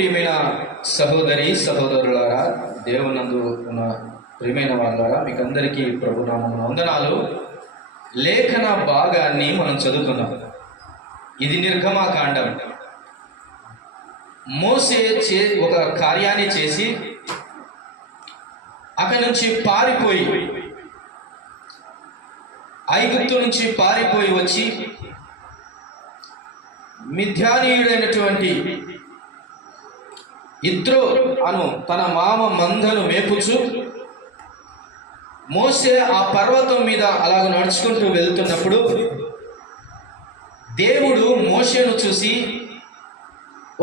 ప్రియమైన సహోదరి సహోదరులారా, దేవునందు ఉన్న ప్రియమైన వాళ్ళారా, మీకు అందరికీ ప్రభునామమున వందనాలు. లేఖన భాగాన్ని మనం చదువుతున్నాం. ఇది నిర్గమాకాండం. మోసే ఒక కార్యాన్ని చేసి అక్కడి నుంచి పారిపోయి, ఐగుప్తు నుంచి పారిపోయి వచ్చి మిద్యానీయుడైనటువంటి యిత్రో అను తన మామ మందను మేపుచు మోసే ఆ పర్వతం మీద అలాగ నడుచుకుంటూ వెళ్తున్నప్పుడు దేవుడు మోషేను చూసి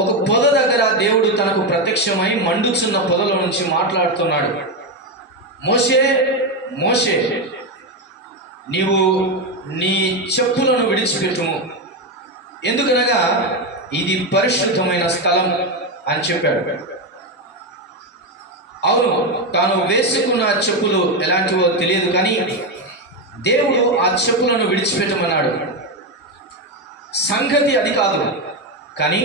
ఒక పొద దగ్గర దేవుడు తనకు ప్రత్యక్షమై మండుచున్న పొదలో నుంచి మాట్లాడుతున్నాడు. మోషే మోషే, నీవు నీ చెప్పులను విడిచిపెట్టుము, ఎందుకనగా ఇది పరిశుద్ధమైన స్థలం అని చెప్పాడు. అవును, తాను వేసుకున్న చెప్పులు ఎలాంటివో తెలియదు, కానీ దేవుడు ఆ చెప్పులను విడిచిపెట్టమన్నాడు. సంగతి అది కాదు, కానీ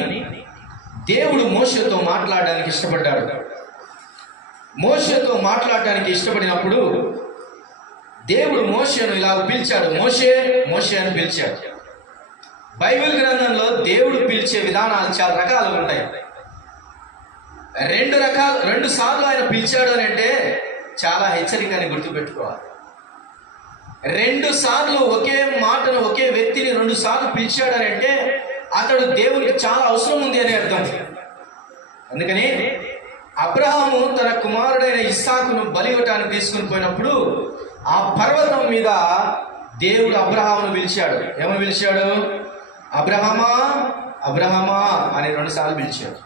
దేవుడు మోషేతో మాట్లాడడానికి ఇష్టపడ్డాడు. మోషేతో మాట్లాడడానికి ఇష్టపడినప్పుడు దేవుడు మోషేను ఇలా పిలిచాడు. మోషే మోషే అని పిలిచాడు. బైబిల్ గ్రంథంలో దేవుడు పిలిచే విధానాలు చాలా రకాలు ఉంటాయి. రెండు సార్లు ఆయన పిలిచాడు అని అంటే చాలా హెచ్చరికని గుర్తుపెట్టుకోవాలి. 2 సార్లు ఒకే మాటను, ఒకే వ్యక్తిని 2 సార్లు పిలిచాడు అని అంటే అతడు దేవునికి చాలా అవసరం ఉంది అని అర్థం. అందుకని అబ్రహాము తన కుమారుడైన ఇస్సాకును బలి ఇవ్వటానికి తీసుకుని పోయినప్పుడు ఆ పర్వతం మీద దేవుడు అబ్రహామును పిలిచాడు. ఏమని పిలిచాడు? అబ్రహమా అబ్రహమా అని 2 సార్లు పిలిచాడు.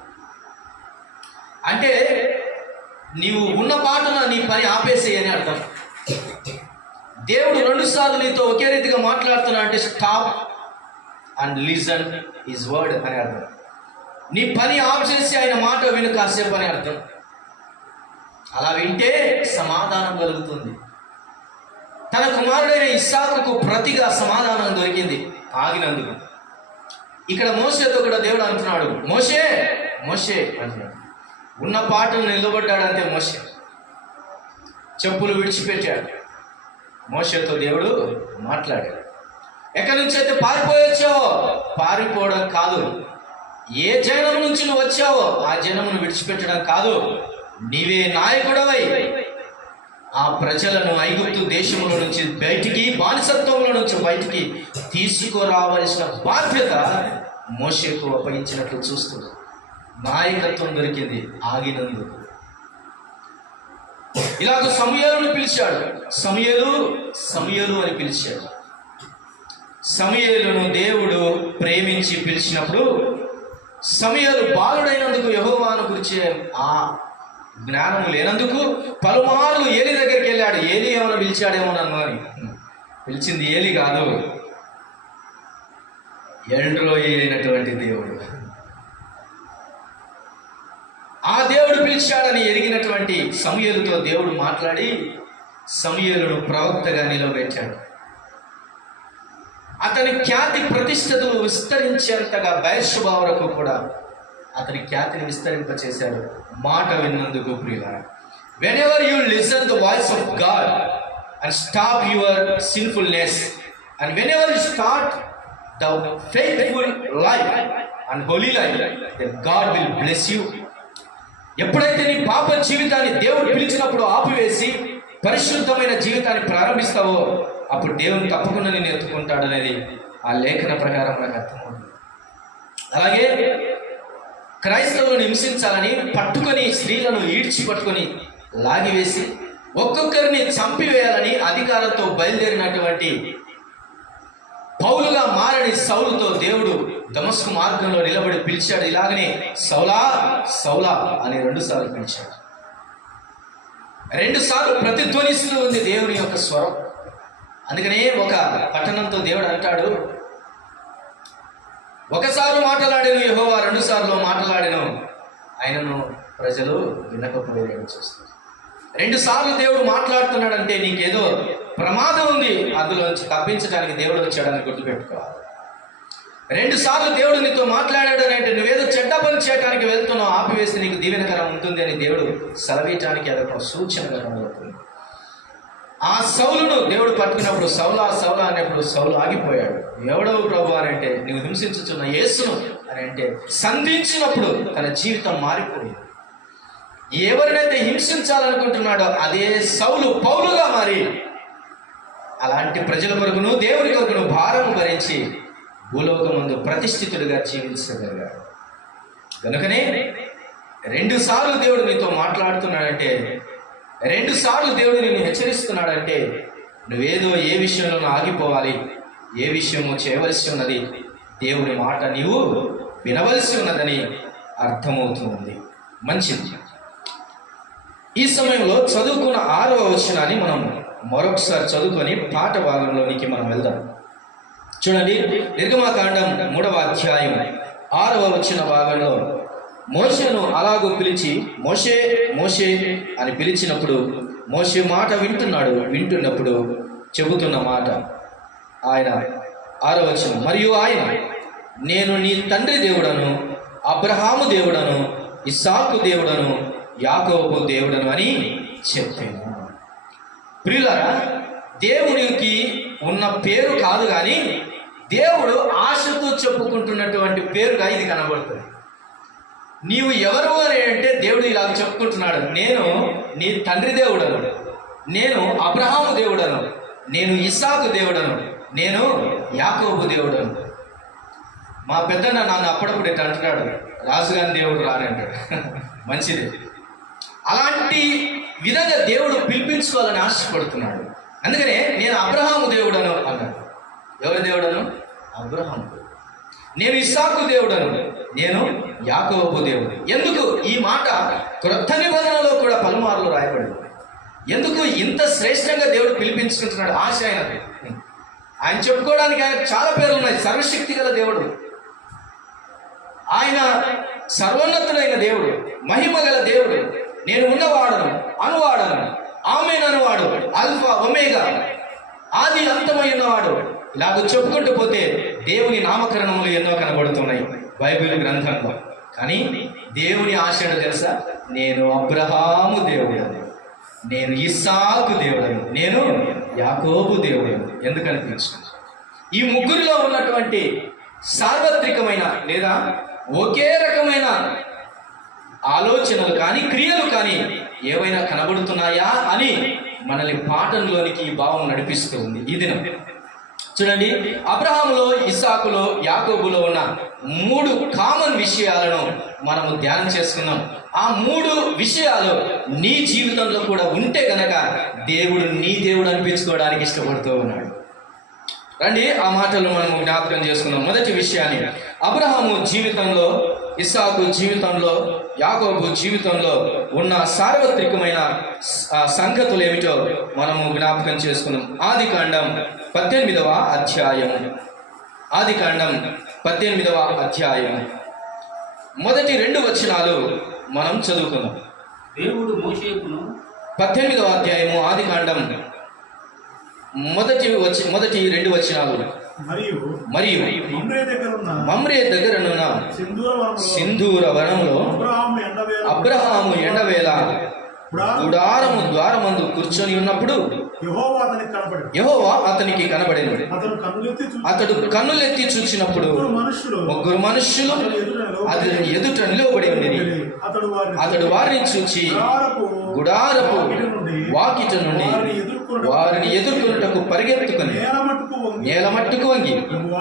అంటే నీవు ఉన్న పాటన నీ పని ఆపేసేయి అని అర్థం. దేవుడు 2 సార్లు నీతో ఒకే రీతిగా మాట్లాడుతున్నా అంటే stop and listen his word అని అర్థం. నీ పని ఆఫ్ చేసి ఆయన మాట విను కాసేపు అని అర్థం. అలా వింటే సమాధానం కలుగుతుంది. తన కుమారుడైన ఇస్సాకుకు ప్రతిగా సమాధానం దొరికింది ఆగినందుకు. ఇక్కడ మోషేతో కూడా దేవుడు అంటున్నాడు, మోషే మోషే అంటున్నాడు. ఉన్న పాటను నిలబడ్డాడంతే మోషే. చెప్పులు విడిచిపెట్టాడు. మోషేతో దేవుడు మాట్లాడాడు. ఎక్కడి నుంచి అయితే పారిపోయి వచ్చావో, పారిపోవడం కాదు, ఏ జనం నుంచి నువ్వు వచ్చావో ఆ జనమును విడిచిపెట్టడం కాదు, నీవే నాయకుడవై ఆ ప్రజలను ఐగుప్తు దేశంలో నుంచి బయటికి, బానిసత్వంలో నుంచి బయటికి తీసుకురావలసిన బాధ్యత మోషేకు అప్పగించినట్లు చూస్తుంది. నాయకత్వం దొరికింది ఆగినందుకు. ఇలాగ సమూయేలును పిలిచాడు. సమూయేలు అని పిలిచాడు. సమూయేలును దేవుడు ప్రేమించి పిలిచినప్పుడు సమూయేలు బాలుడైనందుకు, యెహోవాను గురించి ఆ జ్ఞానము లేనందుకు పలుమార్లు ఏలి దగ్గరికి వెళ్ళాడు. ఏలి ఏమైనా పిలిచాడేమో నన్ను అని. పిలిచింది ఏలి కాదు, ఎల్రోయి అయినటువంటి దేవుడు. ఆ దేవుడు పిలిచాడని ఎరిగినటువంటి సమూయేలుతో దేవుడు మాట్లాడి సమూయేలును ప్రవక్తగా నిలబెట్టాడు. అతని ఖ్యాతి ప్రతిష్టతలు విస్తరించేంతగా బయర్షెబా వరకు కూడా అతని ఖ్యాతిని విస్తరింపచేశాడు మాట విన్నందుకు. ప్రియులారా, whenever you listen the voice of God and stop your sinfulness, and whenever you start the faithful life and holy life, then God will bless you. ఎప్పుడైతే నీ పాప జీవితాన్ని దేవుడు పిలిచినప్పుడు ఆపివేసి పరిశుద్ధమైన జీవితాన్ని ప్రారంభిస్తావో అప్పుడు దేవుడు తప్పకుండా నేను ఎత్తుకుంటాడు అనేది ఆ లేఖన ప్రకారం నాకు అర్థమవుతుంది. అలాగే క్రైస్తవులను హింసించాలని పట్టుకొని, స్త్రీలను ఈడ్చి పట్టుకొని లాగివేసి ఒక్కొక్కరిని చంపివేయాలని అధికారంతో బయలుదేరినటువంటి పౌలుగా మారని సౌలుతో దేవుడు దమస్కు మార్గంలో నిలబడి పిలిచాడు. ఇలాగనే సౌలా సౌలా అని 2 సార్లు పిలిచాడు. 2 సార్లు ప్రతిధ్వనిస్తూ ఉంది దేవుని యొక్క స్వరం. అందుకనే ఒక పట్టణంతో దేవుడు అంటాడు, ఒకసారి మాట్లాడాను యెహోవా, 2 సార్లు మాట్లాడాను, ఆయనను ప్రజలు వినకపోయారని చూస్తారు. 2 సార్లు దేవుడు మాట్లాడుతున్నాడంటే నీకేదో ప్రమాదం ఉంది, అందులోంచి తప్పించడానికి దేవుడు వచ్చాడని గుర్తుపెట్టుకోవాలి. 2 సార్లు దేవుడు నీతో మాట్లాడాడు అని అంటే నువ్వేదో చెడ్డ పని చేయడానికి వెళ్తున్నావు, ఆపివేస్తే నీకు దీవెనకరం ఉంటుంది అని దేవుడు సెలవేయటానికి అదొక సూచనగా కనబడుతుంది. ఆ సౌలును దేవుడు పట్టుకున్నప్పుడు సౌలా సౌలా అనేప్పుడు సౌలు ఆగిపోయాడు. ఎవడవు ప్రభు అని అంటే నువ్వు హింసించుచున్న యేసును అని అంటే సంధించినప్పుడు తన జీవితం మారిపోయింది. ఎవరినైతే హింసించాలనుకుంటున్నాడో అదే సౌలు పౌలుగా మారి అలాంటి ప్రజల కొరకును దేవుని కొరకును భారము భరించి భూలోకమందు ప్రతిష్ఠితుడిగా జీవించగలిగాడు. కనుకనే 2 సార్లు దేవుడు నీతో మాట్లాడుతున్నాడంటే, 2 సార్లు దేవుడు నిన్ను హెచ్చరిస్తున్నాడంటే నువ్వేదో ఏ విషయంలోనూ ఆగిపోవాలి, ఏ విషయమో చేయవలసి ఉన్నది, దేవుని మాట నీవు వినవలసి ఉన్నదని అర్థమవుతుంది. మంచిది. ఈ సమయంలో చదువుకున్న 6వ వచనాన్ని మనం మరొకసారి చదువుకొని పాట భాగంలోనికి మనం వెళ్దాం. చూడండి, నిర్గమకాండం 3వ అధ్యాయం 6వ వచన భాగంలో మోషేను అలాగూ పిలిచి మోషే మోషే అని పిలిచినప్పుడు మోషే మాట వింటున్నప్పుడు చెబుతున్న మాట ఆయన 6వ వచనం, మరియు ఆయన నేను నీ తండ్రి దేవుడను, అబ్రహాము దేవుడను, ఇస్సాకు దేవుడను, యాకోబు దేవుడను అని చెప్పాను. ప్రియులారా, దేవునికి ఉన్న పేరు కాదు కానీ దేవుడు ఆశతో చెప్పుకుంటున్నటువంటి పేరుగా ఇది కనబడుతుంది. నీవు ఎవరు అని అంటే దేవుడు ఇలా చెప్పుకుంటున్నాడు, నేను నీ తండ్రి దేవుడను, నేను అబ్రహాము దేవుడను, నేను ఇస్సాకు దేవుడను, నేను యాకోబు దేవుడను. మా పెద్దన్న నన్ను అప్పుడప్పుడు ఇట్లా అంటున్నాడు, రాజుగారి దేవుడు రాని అంటాడు. మంచిది. అలాంటి విధంగా దేవుడు పిలిపించుకోవాలని ఆశపడుతున్నాడు. అందుకనే నేను అబ్రహాము దేవుడను అన్నాడు. ఎవరి దేవుడను? అబ్రహాము. నేను ఇస్సాకు దేవుడను, నేను యాకోబు దేవుడు. ఎందుకు ఈ మాట క్రొత్త నిబంధనలో కూడా పలుమార్లు రాయబడింది? ఎందుకు ఇంత శ్రేష్టంగా దేవుడు పిలిపించుకుంటున్నాడు? ఆశ ఆయన చెప్పుకోవడానికి ఆయనకు చాలా పేర్లు ఉన్నాయి. సర్వశక్తి గల దేవుడు, ఆయన సర్వోన్నతుడైన దేవుడు, మహిమ గల దేవుడు, నేను ఉన్నవాడను, అనువాడను, ఆమేననువాడు, ఆల్ఫా ఒమేగా, ఆది అంతమై ఉన్నవాడు. ఇలాగ చెప్పుకుంటూ పోతే దేవుని నామకరణములు ఎన్నో కనబడుతున్నాయి బైబిల్ గ్రంథంలో. కానీ దేవుని ఆశ తెలుసా? నేను అబ్రహాము దేవుడను, నేను ఇస్సాకు దేవుడను, నేను యాకోబు దేవుడను. ఎందుకని తెలుసుకుంది? ఈ ముగ్గురిలో ఉన్నటువంటి సార్వత్రికమైన లేదా ఒకే రకమైన ఆలోచనలు కానీ క్రియలు కానీ ఏవైనా కనబడుతున్నాయా అని మనల్ని పాఠంలోనికి ఈ భావం నడిపిస్తూ ఉంది ఈ దినం. చూడండి, అబ్రహాములో, ఇస్సాకులో, యాకోబులో ఉన్న 3 కామన్ విషయాలను మనము ధ్యానం చేసుకున్నాం. ఆ 3 విషయాలు నీ జీవితంలో కూడా ఉంటే గనక దేవుడు నీ దేవుడు అనిపించుకోవడానికి ఇష్టపడుతూ ఉన్నాడు. రండి, ఆ మాటలు మనం జ్ఞాపకం చేసుకున్నాం. మొదటి విషయాన్ని, అబ్రహాము జీవితంలో, ఇస్సాకు జీవితంలో, యాకోబు జీవితంలో ఉన్న సార్వత్రికమైన సంగతులు ఏమిటో మనము జ్ఞాపకం చేసుకున్నాం. ఆదికాండం 18వ అధ్యాయం, ఆదికాండం 18వ అధ్యాయం మొదటి 2 వచనాలు మనం చదువుకుందాం. దేవుడు మోషేకును 18వ అధ్యాయము ఆదికాండం మొదటి 2 వచనాలు, మరియు మమ్రే దగ్గరనున్న సింధూర వనంలో అబ్రహాము ఎండవేళ గుడారము ద్వారమందు కూర్చొని ఉన్నప్పుడు యెహోవా అతనికి కనబడెను. అతడు కన్నులెత్తి చూచినప్పుడు 3 మనుష్యులు అతని ఎదుట నిలవబడి ఉండేది. అతడు వారిని చూచి గుడారపు వాకిట నుండి వారిని ఎదుర్కొనుటకు పరిగెత్తుకొని నేల మట్టుకు వంగి,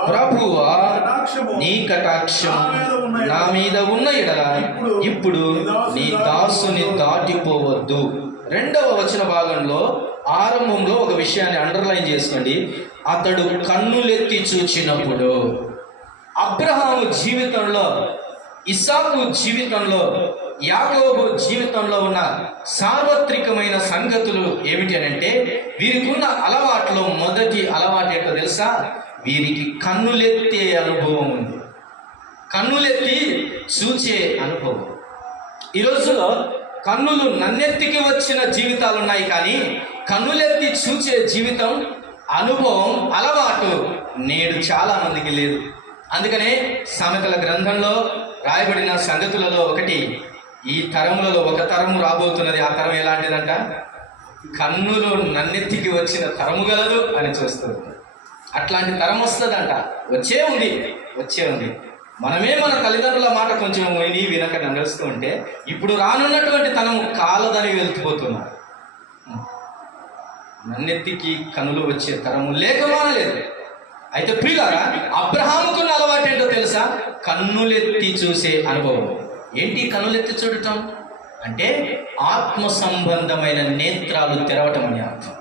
ప్రభువా, నీ కటాక్షం నా మీద ఉన్న ఎడల ఇప్పుడు నీ దాసుని దాటిపోవద్దు. 2వ వచన భాగంలో ఆరంభంలో ఒక విషయాన్ని అండర్లైన్ చేసుకోండి. అతడు కన్నులెత్తి చూచినప్పుడు. అబ్రహాము జీవితంలో, ఇస్సాకు జీవితంలో, యాకోబు జీవితంలో ఉన్న సార్వత్రికమైన సంగతులు ఏమిటి అని అంటే, వీరికి ఉన్న అలవాట్లో మొదటి అలవాటు ఏంటో తెలుసా? వీరికి కన్నులెత్తే అనుభవం ఉంది. కన్నులెత్తి చూచే అనుభవం. ఈ రోజులో కన్నులు నన్నెత్తికి వచ్చిన జీవితాలు ఉన్నాయి, కానీ కన్నులెత్తి చూచే జీవితం, అనుభవం, అలవాటు నేడు చాలా మందికి లేదు. అందుకనే సామెతల గ్రంథంలో రాయబడిన సంగతులలో ఒకటి, ఈ తరములలో ఒక తరము రాబోతున్నది. ఆ తరం ఎలాంటిదంట? కన్నులు నన్నెత్తికి వచ్చిన తరము గలదు అని చూస్తుంది. అట్లాంటి తరం వస్తుందంట. వచ్చే ఉంది. మనమే మన తల్లిదండ్రుల మాట కొంచెం వినక నడుస్తూ ఉంటే ఇప్పుడు రానున్నటువంటి తనము కాలదని వెళ్తుపోతున్నారు. నన్నెత్తికి కనులు వచ్చే తరము లేకమానలేదు. అయితే ప్రియులారా, అబ్రహాముకున్న అలవాటు ఏంటో తెలుసా? కన్నులెత్తి చూసే అనుభవం. ఏంటి కన్నులెత్తి చూడటం అంటే? ఆత్మ సంబంధమైన నేత్రాలు తెరవటం అని అర్థం.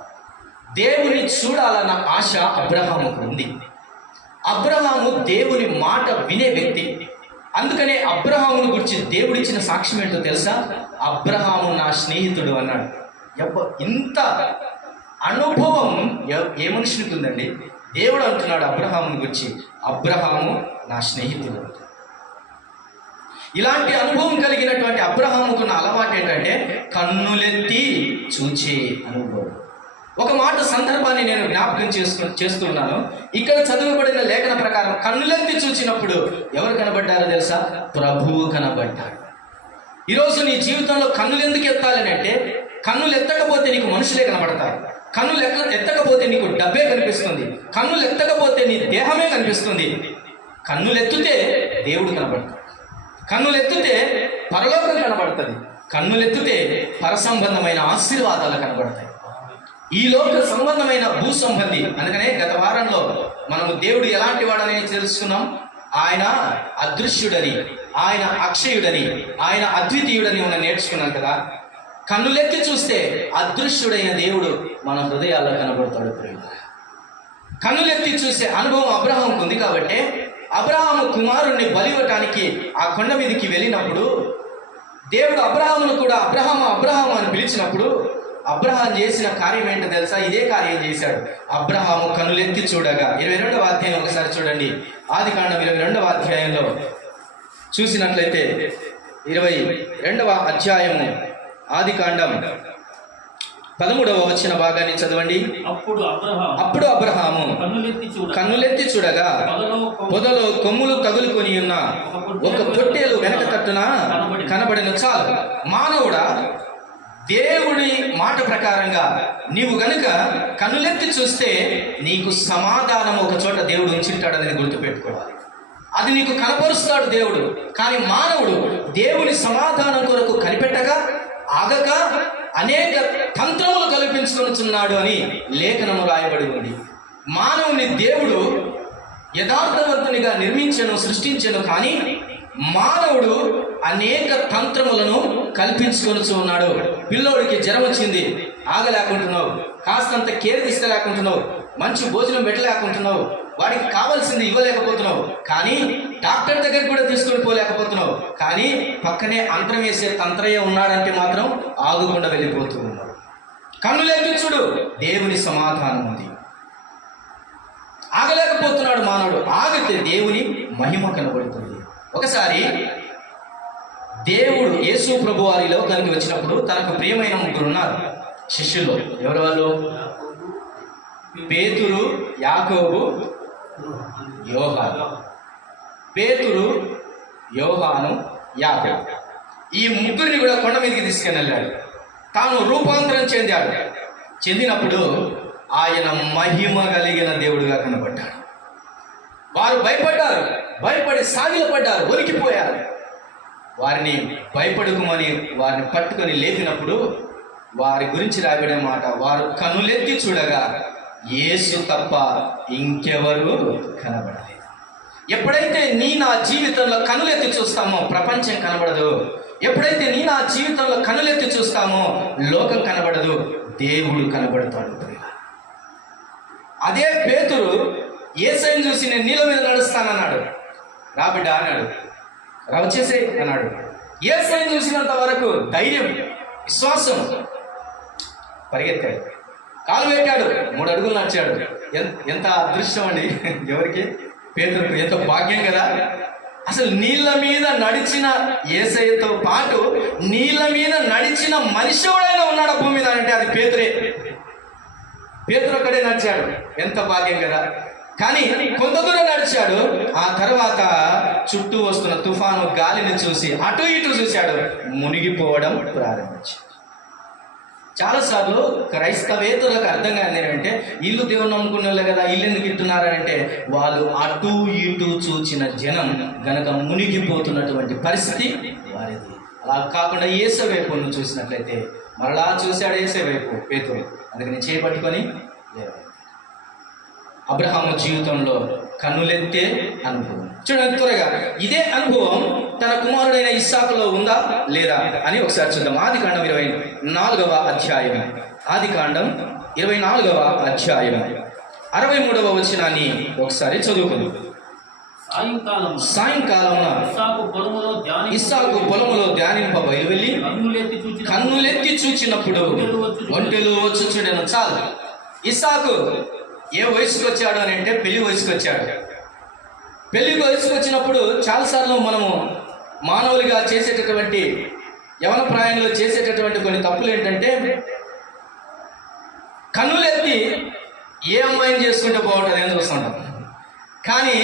దేవుని చూడాలన్న ఆశ అబ్రహాముకు ఉంది. అబ్రహాము దేవుని మాట వినే వ్యక్తి. అందుకనే అబ్రహామును గురించి దేవుడిచ్చిన సాక్ష్యం ఏంటో తెలుసా? అబ్రహాము నా స్నేహితుడు అన్నాడు. ఇంత అనుభవం ఏ మనుషునికి ఉందండి? దేవుడు అంటున్నాడు అబ్రహాముని గురించి, అబ్రహాము నా స్నేహితుడు. ఇలాంటి అనుభవం కలిగినటువంటి అబ్రహాముకున్న అలవాటు ఏంటంటే కన్నులెత్తి చూచే అనుభవం. ఒక మాట సందర్భాన్ని నేను జ్ఞాపకం చేస్తున్నాను. ఇక్కడ చదువుబడిన లేఖన ప్రకారం కన్నులెత్తి చూచినప్పుడు ఎవరు కనబడ్డారో తెలుసా? ప్రభువు కనబడ్డాడు. ఈరోజు నీ జీవితంలో కన్నులు ఎందుకు ఎత్తాలని అంటే, కన్నులు ఎత్తకపోతే నీకు మనుషులే కనబడతారు. కన్నులు ఎత్తకపోతే నీకు డబ్బే కనిపిస్తుంది. కన్నులు ఎత్తకపోతే నీ దేహమే కనిపిస్తుంది. కన్నులు ఎత్తితే దేవుడు కనబడతాడు. కన్నులు ఎత్తితే పరలోకం కనబడుతుంది. కన్నులు ఎత్తితే పరసంబంధమైన ఆశీర్వాదాలు కనబడతాయి. ఈ లోక సంబంధమైన భూ సంబంధి. అందుకనే గత వారంలో మనము దేవుడు ఎలాంటి వాడని తెలుసుకున్నాం. ఆయన అదృశ్యుడని, ఆయన అక్షయుడని, ఆయన అద్వితీయుడని మనం నేర్చుకున్నాం కదా. కన్నులెత్తి చూస్తే అదృశ్యుడైన దేవుడు మన హృదయాల్లో కనబడతాడు. కన్నులెత్తి చూసే అనుభవం అబ్రహాముకు ఉంది. కాబట్టి అబ్రహాము కుమారుణ్ణి బలివ్వటానికి ఆ కొండ మీదకి వెళ్ళినప్పుడు దేవుడు అబ్రహామును కూడా అబ్రహాము అని పిలిచినప్పుడు అబ్రహాం చేసిన కార్యం ఏంటో తెలుసా? ఇదే కార్యం చేశాడు. అబ్రహాము కన్నులెత్తి చూడగా 22వ అధ్యాయం ఒకసారి చూడండి. ఆదికాండం 22వ అధ్యాయంలో చూసినట్లయితే 22వ అధ్యాయము ఆదికాండం 13వ వచ్చిన భాగాన్ని చదవండి. అప్పుడు అబ్రహాము కన్నులెత్తి చూడగా పొదలో కొమ్ములు తగులుకొని ఉన్న ఒక పొట్టేలు వెనక తట్టున కనబడిన. చాలు. మానవుడా, దేవుడి మాట ప్రకారంగా నీవు గనుక కన్నులెత్తి చూస్తే నీకు సమాధానం ఒక చోట దేవుడు ఉంచుంటాడని గుర్తుపెట్టుకోవాలి. అది నీకు కనపరుస్తాడు దేవుడు. కానీ మానవుడు దేవుని సమాధానం కొరకు కనిపెట్టగా ఆగక అనేక తంత్రములు కల్పించుకొనుచున్నాడు అని లేఖనము రాయబడి ఉంది. మానవుని దేవుడు యథార్థవంతునిగా నిర్మించను, సృష్టించను. కానీ మానవుడు అనేక తంత్రములను కల్పించుకొనుచు ఉన్నాడు. పిల్లోడికి జ్వరం వచ్చింది, ఆగలేకుంటున్నావు. కాస్తంత కేర్ తీసుకోలేకుంటున్నావు. మంచి భోజనం పెట్టలేకుంటున్నావు. వాడికి కావాల్సింది ఇవ్వలేకపోతున్నావు. కానీ డాక్టర్ దగ్గరికి కూడా తీసుకొని పోలేకపోతున్నావు. కానీ పక్కనే అంతరం వేసే తంత్రయ్య ఉన్నాడంటే మాత్రం ఆగకుండా వెళ్ళిపోతూ ఉన్నాడు. కన్నులెత్తి చూడు, దేవుని సమాధానం ఉంది. ఆగలేకపోతున్నాడు మానవుడు. ఆగితే దేవుని మహిమ కనబడుతుంది. ఒకసారి దేవుడు యేసు ప్రభు వారి లోకానికి వచ్చినప్పుడు తనకు ప్రియమైన ముగ్గురు ఉన్నారు శిష్యులు. ఎవరు వాళ్ళు? పేతురు, యాకోబు, యోహాను. పేతురు, యోహాను, యాకోబు. ఈ ముగ్గురిని కూడా కొండ మీదకి తీసుకుని వెళ్ళాడు. తాను రూపాంతరం చెందినప్పుడు ఆయన మహిమ కలిగిన దేవుడుగా కనబడ్డాడు. వారు భయపడ్డారు. భయపడి సాగిలపడ్డారు, ఒలికిపోయారు. వారిని భయపడుకుమని వారిని పట్టుకొని లేపినప్పుడు వారి గురించి రాబడే మాట, వారు కనులెత్తి చూడగా యేసు తప్ప ఇంకెవరు కనబడలేదు. ఎప్పుడైతే నా జీవితంలో కనులెత్తి చూస్తామో ప్రపంచం కనబడదు. ఎప్పుడైతే నా జీవితంలో కనులెత్తి చూస్తామో లోకం కనబడదు, దేవుడు కనబడతాడు. అదే పేతురు యేసయ్యను చూసి నేను నీళ్ళ మీద నడుస్తానన్నాడు. రాబిడ్డ అన్నాడు. వచ్చేసే అన్నాడు. యేసయ్యను చూసినంత వరకు ధైర్యం, విశ్వాసం. పరిగెత్తాడు, కాలు పెట్టాడు, 3 అడుగులు నడిచాడు. ఎంత అదృష్టం అండి! ఎవరికి? పేతురుకు. ఎంత భాగ్యం కదా! అసలు నీళ్ళ మీద నడిచిన యేసయ్యతో పాటు నీళ్ళ మీద నడిచిన మనిషి ఎవడైనా ఉన్నాడు భూమి మీద అంటే అది పేతురే. పేతురు ఒక్కడే నడిచాడు. ఎంత భాగ్యం కదా! కానీ కొంత దూరం నడిచాడు. ఆ తర్వాత చుట్టూ వస్తున్న తుఫాను గాలిని చూసి అటు ఇటు చూశాడు, మునిగిపోవడం ప్రారంభించాడు. చాలాసార్లు క్రైస్తవేతరులకు అర్థం కాదు ఏంటంటే, ఇల్లు దేవుని నమ్ముకునే వాళ్ళే కదా, ఇల్లు ఎందుకు ఇట్టున్నారంటే వాళ్ళు అటు ఇటు చూచిన జనం గనక మునిగిపోతున్నటువంటి పరిస్థితి వారిది. అలా కాకుండా యేసు వైపు నువ్వు చూసినట్లయితే మరలా చూశాడు యేసు వైపు పేతురు, అందుకని చేపట్టుకొని లేవాలి. అబ్రహాము జీవితంలో కన్నులెత్తే అనుభవం చూడండి. త్వరగా ఇదే అనుభవం తన కుమారుడైన ఇస్సాకులో ఉందా లేదా అని ఒకసారి చూద్దాం. ఆదికాండం 24వ అధ్యాయం, ఆదికాండం 24వ అధ్యాయం 63వ వచనాన్ని ఒకసారి చదువుకుందాం. సాయంకాలమున ఇస్సాకు పొలములో ధ్యానింప బయలువెళ్ళి కన్నులెత్తి చూచినప్పుడు ఒంటెలు వచ్చుచుండెను. చాలు. ఇస్సాకు ఏ వయసుకు వచ్చాడు అని అంటే పెళ్లి వయసుకు వచ్చాడు. పెళ్లి వయసుకు వచ్చినప్పుడు చాలాసార్లు మనము మానవులుగా చేసేటటువంటి యవన ప్రాయంలో చేసేటటువంటి కొన్ని తప్పులు ఏంటంటే, కన్నులెత్తి ఏ అమ్మాయిని చేసుకుంటే బాగుంటుంది అని చూస్తుంటాం. కానీ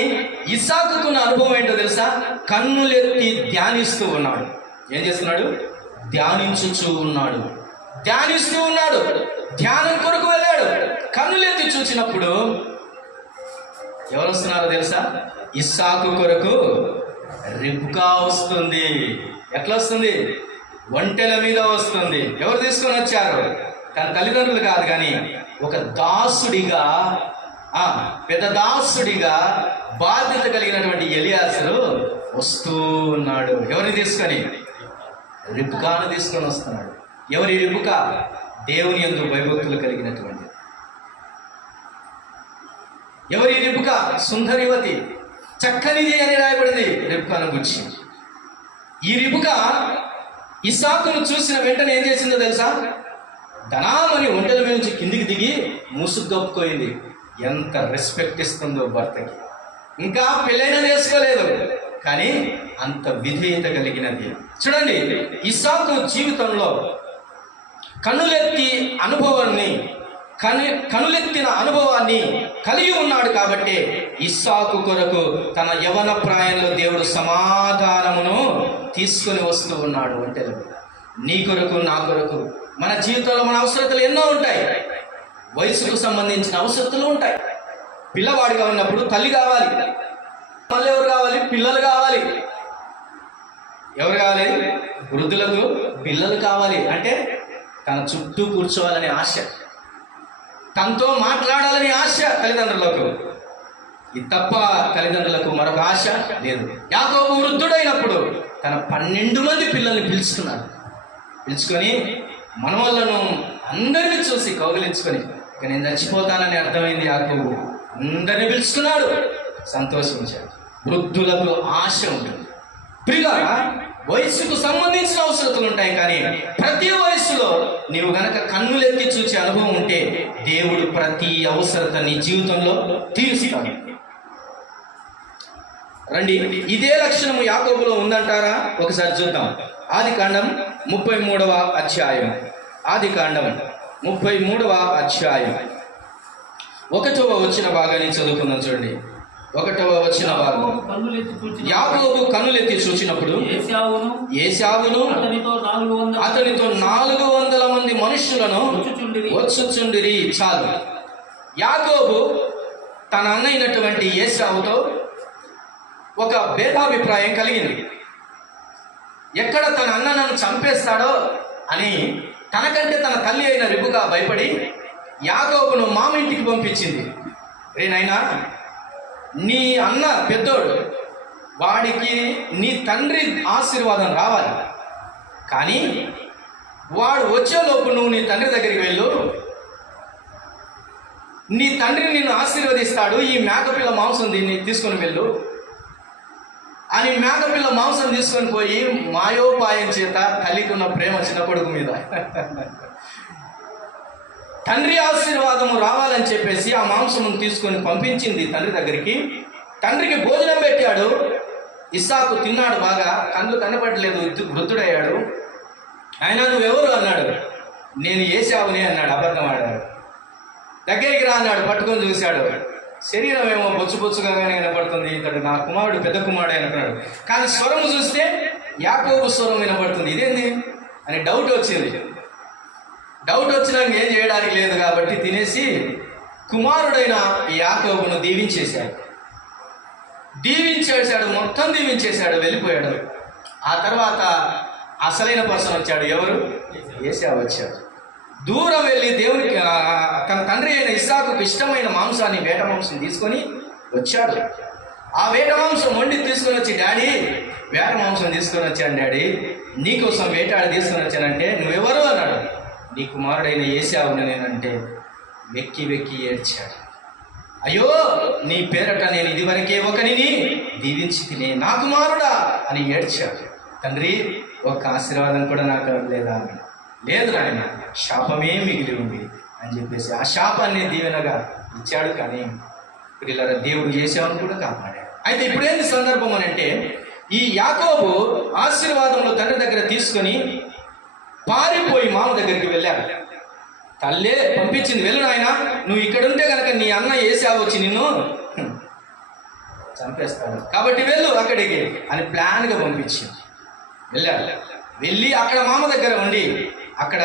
ఇస్సాకుకున్న అనుభవం ఏంటో తెలుసా? కన్నులెత్తి ధ్యానిస్తూ ఉన్నాడు. ఏం చేస్తున్నాడు? ధ్యానించుచూ ఉన్నాడు, ధ్యానిస్తూ ఉన్నాడు. ధ్యానం కొరకు వెళ్ళాడు. కన్నులెత్తి చూసినప్పుడు ఎవరు వస్తున్నారో తెలుసా? ఇస్సాకు కొరకు రిబ్కా వస్తుంది. ఎట్లా వస్తుంది? ఒంటెల మీద వస్తుంది. ఎవరు తీసుకొని వచ్చారు? తన తల్లిదండ్రులు కాదు, కానీ ఒక దాసుడిగా, పెద్ద దాసుడిగా బాధ్యత కలిగినటువంటి ఎలియాజరు వస్తూ ఉన్నాడు. ఎవరిని తీసుకొని? రిబ్కాను తీసుకొని వస్తున్నాడు. ఎవరి రిబ్కా? దేవుని యందు భయభక్తులు కలిగినటువంటి. ఎవరి రిబ్కా? సుందరివతి, చక్కనిది అని రాయబడింది రిబ్కాను గురించి. ఈ రిబ్కా ఇస్సాకును చూసిన వెంటనే ఏం చేసిందో తెలుసా? ధనామని ఒంటెల మీద నుంచి కిందికి దిగి ముసుగొప్పుకోయింది. ఎంత రెస్పెక్ట్ ఇస్తుందో భర్తకి. ఇంకా పెళ్ళైనా చేసుకోలేదు, కానీ అంత విధేయత కలిగినది. చూడండి, ఇస్సాకు జీవితంలో కనులెత్తిన అనుభవాన్ని కలిగి ఉన్నాడు. కాబట్టి ఇస్సాకు కొరకు తన యవన ప్రాయంలో దేవుడు సమాధానమును తీసుకొని వస్తూ ఉన్నాడు ఒంటెల మీద. నీ కొరకు, నా కొరకు, మన జీవితంలో మన అవసరతలు ఎన్నో ఉంటాయి. వయసుకు సంబంధించిన అవసరతలు ఉంటాయి. పిల్లవాడిగా ఉన్నప్పుడు తల్లి కావాలి, మళ్ళీ ఎవరు కావాలి? పిల్లలు కావాలి. ఎవరు కావాలి? వృద్ధులకు పిల్లలు కావాలి. అంటే తన చుట్టూ కూర్చోవాలని ఆశ, తనతో మాట్లాడాలని ఆశ తల్లిదండ్రులకు. ఇది తప్ప తల్లిదండ్రులకు మరొక ఆశ లేదు. యాకోబు వృద్ధుడైనప్పుడు తన 12 మంది పిల్లల్ని పిలుచుకొని మనవళ్ళను అందరినీ చూసి కౌగిలించుకొని, ఇక నేను చచ్చిపోతానని అర్థమైంది యాకోబు. అందరినీ పిలుచుకున్నాడు, సంతోషించాడు. వృద్ధులకు ఆశ ఉంటుంది. ప్రియులారా, వయసుకు సంబంధించిన అవసరతలు ఉంటాయి, కానీ ప్రతి వయసులో నీవు గనక కన్నులెత్తి చూసే అనుభవం ఉంటే దేవుడు ప్రతి అవసరత నీ జీవితంలో తీరుస్తాడు. రండి, ఇదే లక్షణము యాకోబులో ఉందంటారా? ఒకసారి చూద్దాం. ఆదికాండం 33వ అధ్యాయం, ఆదికాండం 33వ అధ్యాయం 1వ వచ్చిన భాగాన్ని చదువుకుందాం. చూడండి, 1వ వచ్చిన భాగం. యాకోబు కన్నులెత్తి చూచినప్పుడు ఏశావును అతనితో 400 మంది మనుష్యులను వచ్చుచుండిరి. చాలు. యాకోబు తన అన్నైనటువంటి ఏశావుతో ఒక భేదాభిప్రాయం కలిగింది. ఎక్కడ తన అన్న నన్ను చంపేస్తాడో అని తనకంటే తన తల్లి అయిన రిబ్కా భయపడి యాకోబును మామింటికి పంపించింది. రేనైనా, నీ అన్న పెద్దోడు, వాడికి నీ తండ్రి ఆశీర్వాదం రావాలి, కానీ వాడు వచ్చేలోపు నువ్వు నీ తండ్రి దగ్గరికి వెళ్ళు, నీ తండ్రి నిన్ను ఆశీర్వదిస్తాడు, ఈ మేకపిల్ల మాంసం దీన్ని తీసుకొని వెళ్ళు అని మేకపిల్ల మాంసం తీసుకొని పోయి మాయోపాయం చేత తల్లికి ఉన్న ప్రేమ చిన్న కొడుకు మీద తండ్రి ఆశీర్వాదము రావాలని చెప్పేసి ఆ మాంసమును తీసుకొని పంపించింది తండ్రి దగ్గరికి. తండ్రికి భోజనం పెట్టాడు. ఇస్సాకు తిన్నాడు, బాగా కళ్ళు కనపడలేదు, వృద్ధుడయ్యాడు. ఆయన నువ్వెవరు అన్నాడు. నేను ఏశావుని అన్నాడు. అబద్ధం ఆడాడు. దగ్గరికి రా అన్నాడు. పట్టుకొని చూశాడు. శరీరం ఏమో బొచ్చు బొచ్చుగానే వినపడుతుంది, ఇతడు నా కుమారుడు పెద్ద కుమారుడే అనుకున్నాడు. కానీ స్వరం చూస్తే యాకోబు స్వరం వినపడుతుంది. ఇదేంది అని డౌట్ వచ్చింది. డౌట్ వచ్చినాక ఏం చేయడానికి లేదు కాబట్టి తినేసి కుమారుడైన యాకోబును దీవించేశాడు, మొత్తం దీవించేశాడు, వెళ్ళిపోయాడు. ఆ తర్వాత అసలైన పర్సన్ వచ్చాడు. ఎవరు? ఏశావు వచ్చాడు. దూరం వెళ్ళి దేవునికి తన తండ్రి అయిన ఇస్సాకుకు ఇష్టమైన మాంసాన్ని, వేట మాంసం తీసుకొని వచ్చాడు. ఆ వేట మాంసం వండి తీసుకొని వచ్చి, డాడీ వేట మాంసం తీసుకొని వచ్చాను డాడీ, నీకోసం వేటాడి తీసుకొని వచ్చానంటే, నువ్వెవరు అన్నాడు. నీ కుమారుడైన ఏశావుని నేనంటే వెక్కి వెక్కి ఏడ్చాడు. అయ్యో, నీ పేరట నేను ఇదివరకే ఒకనిని దీవించి తినే నా కుమారుడా అని ఏడ్చాడు. తండ్రి, ఒక్క ఆశీర్వాదం కూడా నాకు లేదా? లేదు నాయన, శాపమే మిగిలి ఉంది అని చెప్పేసి ఆ శాపాన్ని దీవెనగా ఇచ్చాడు. కానీ ఇలా దేవుడు ఏశావును కూడా కాపాడాడు. అయితే ఇప్పుడేంది సందర్భం అని అంటే, ఈ యాకోబు ఆశీర్వాదంలో తండ్రి దగ్గర తీసుకొని పారిపోయి మామ దగ్గరికి వెళ్ళాడు. తల్లే పంపించింది, వెళ్ళు నాయన, నువ్వు ఇక్కడ ఉంటే కనుక నీ అన్న ఏశావు వచ్చి నిన్ను చంపేస్తాడు, కాబట్టి వెళ్ళు అక్కడికి అని ప్లాన్గా పంపించింది. వెళ్ళాడు. వెళ్ళి అక్కడ మామ దగ్గర ఉండి అక్కడ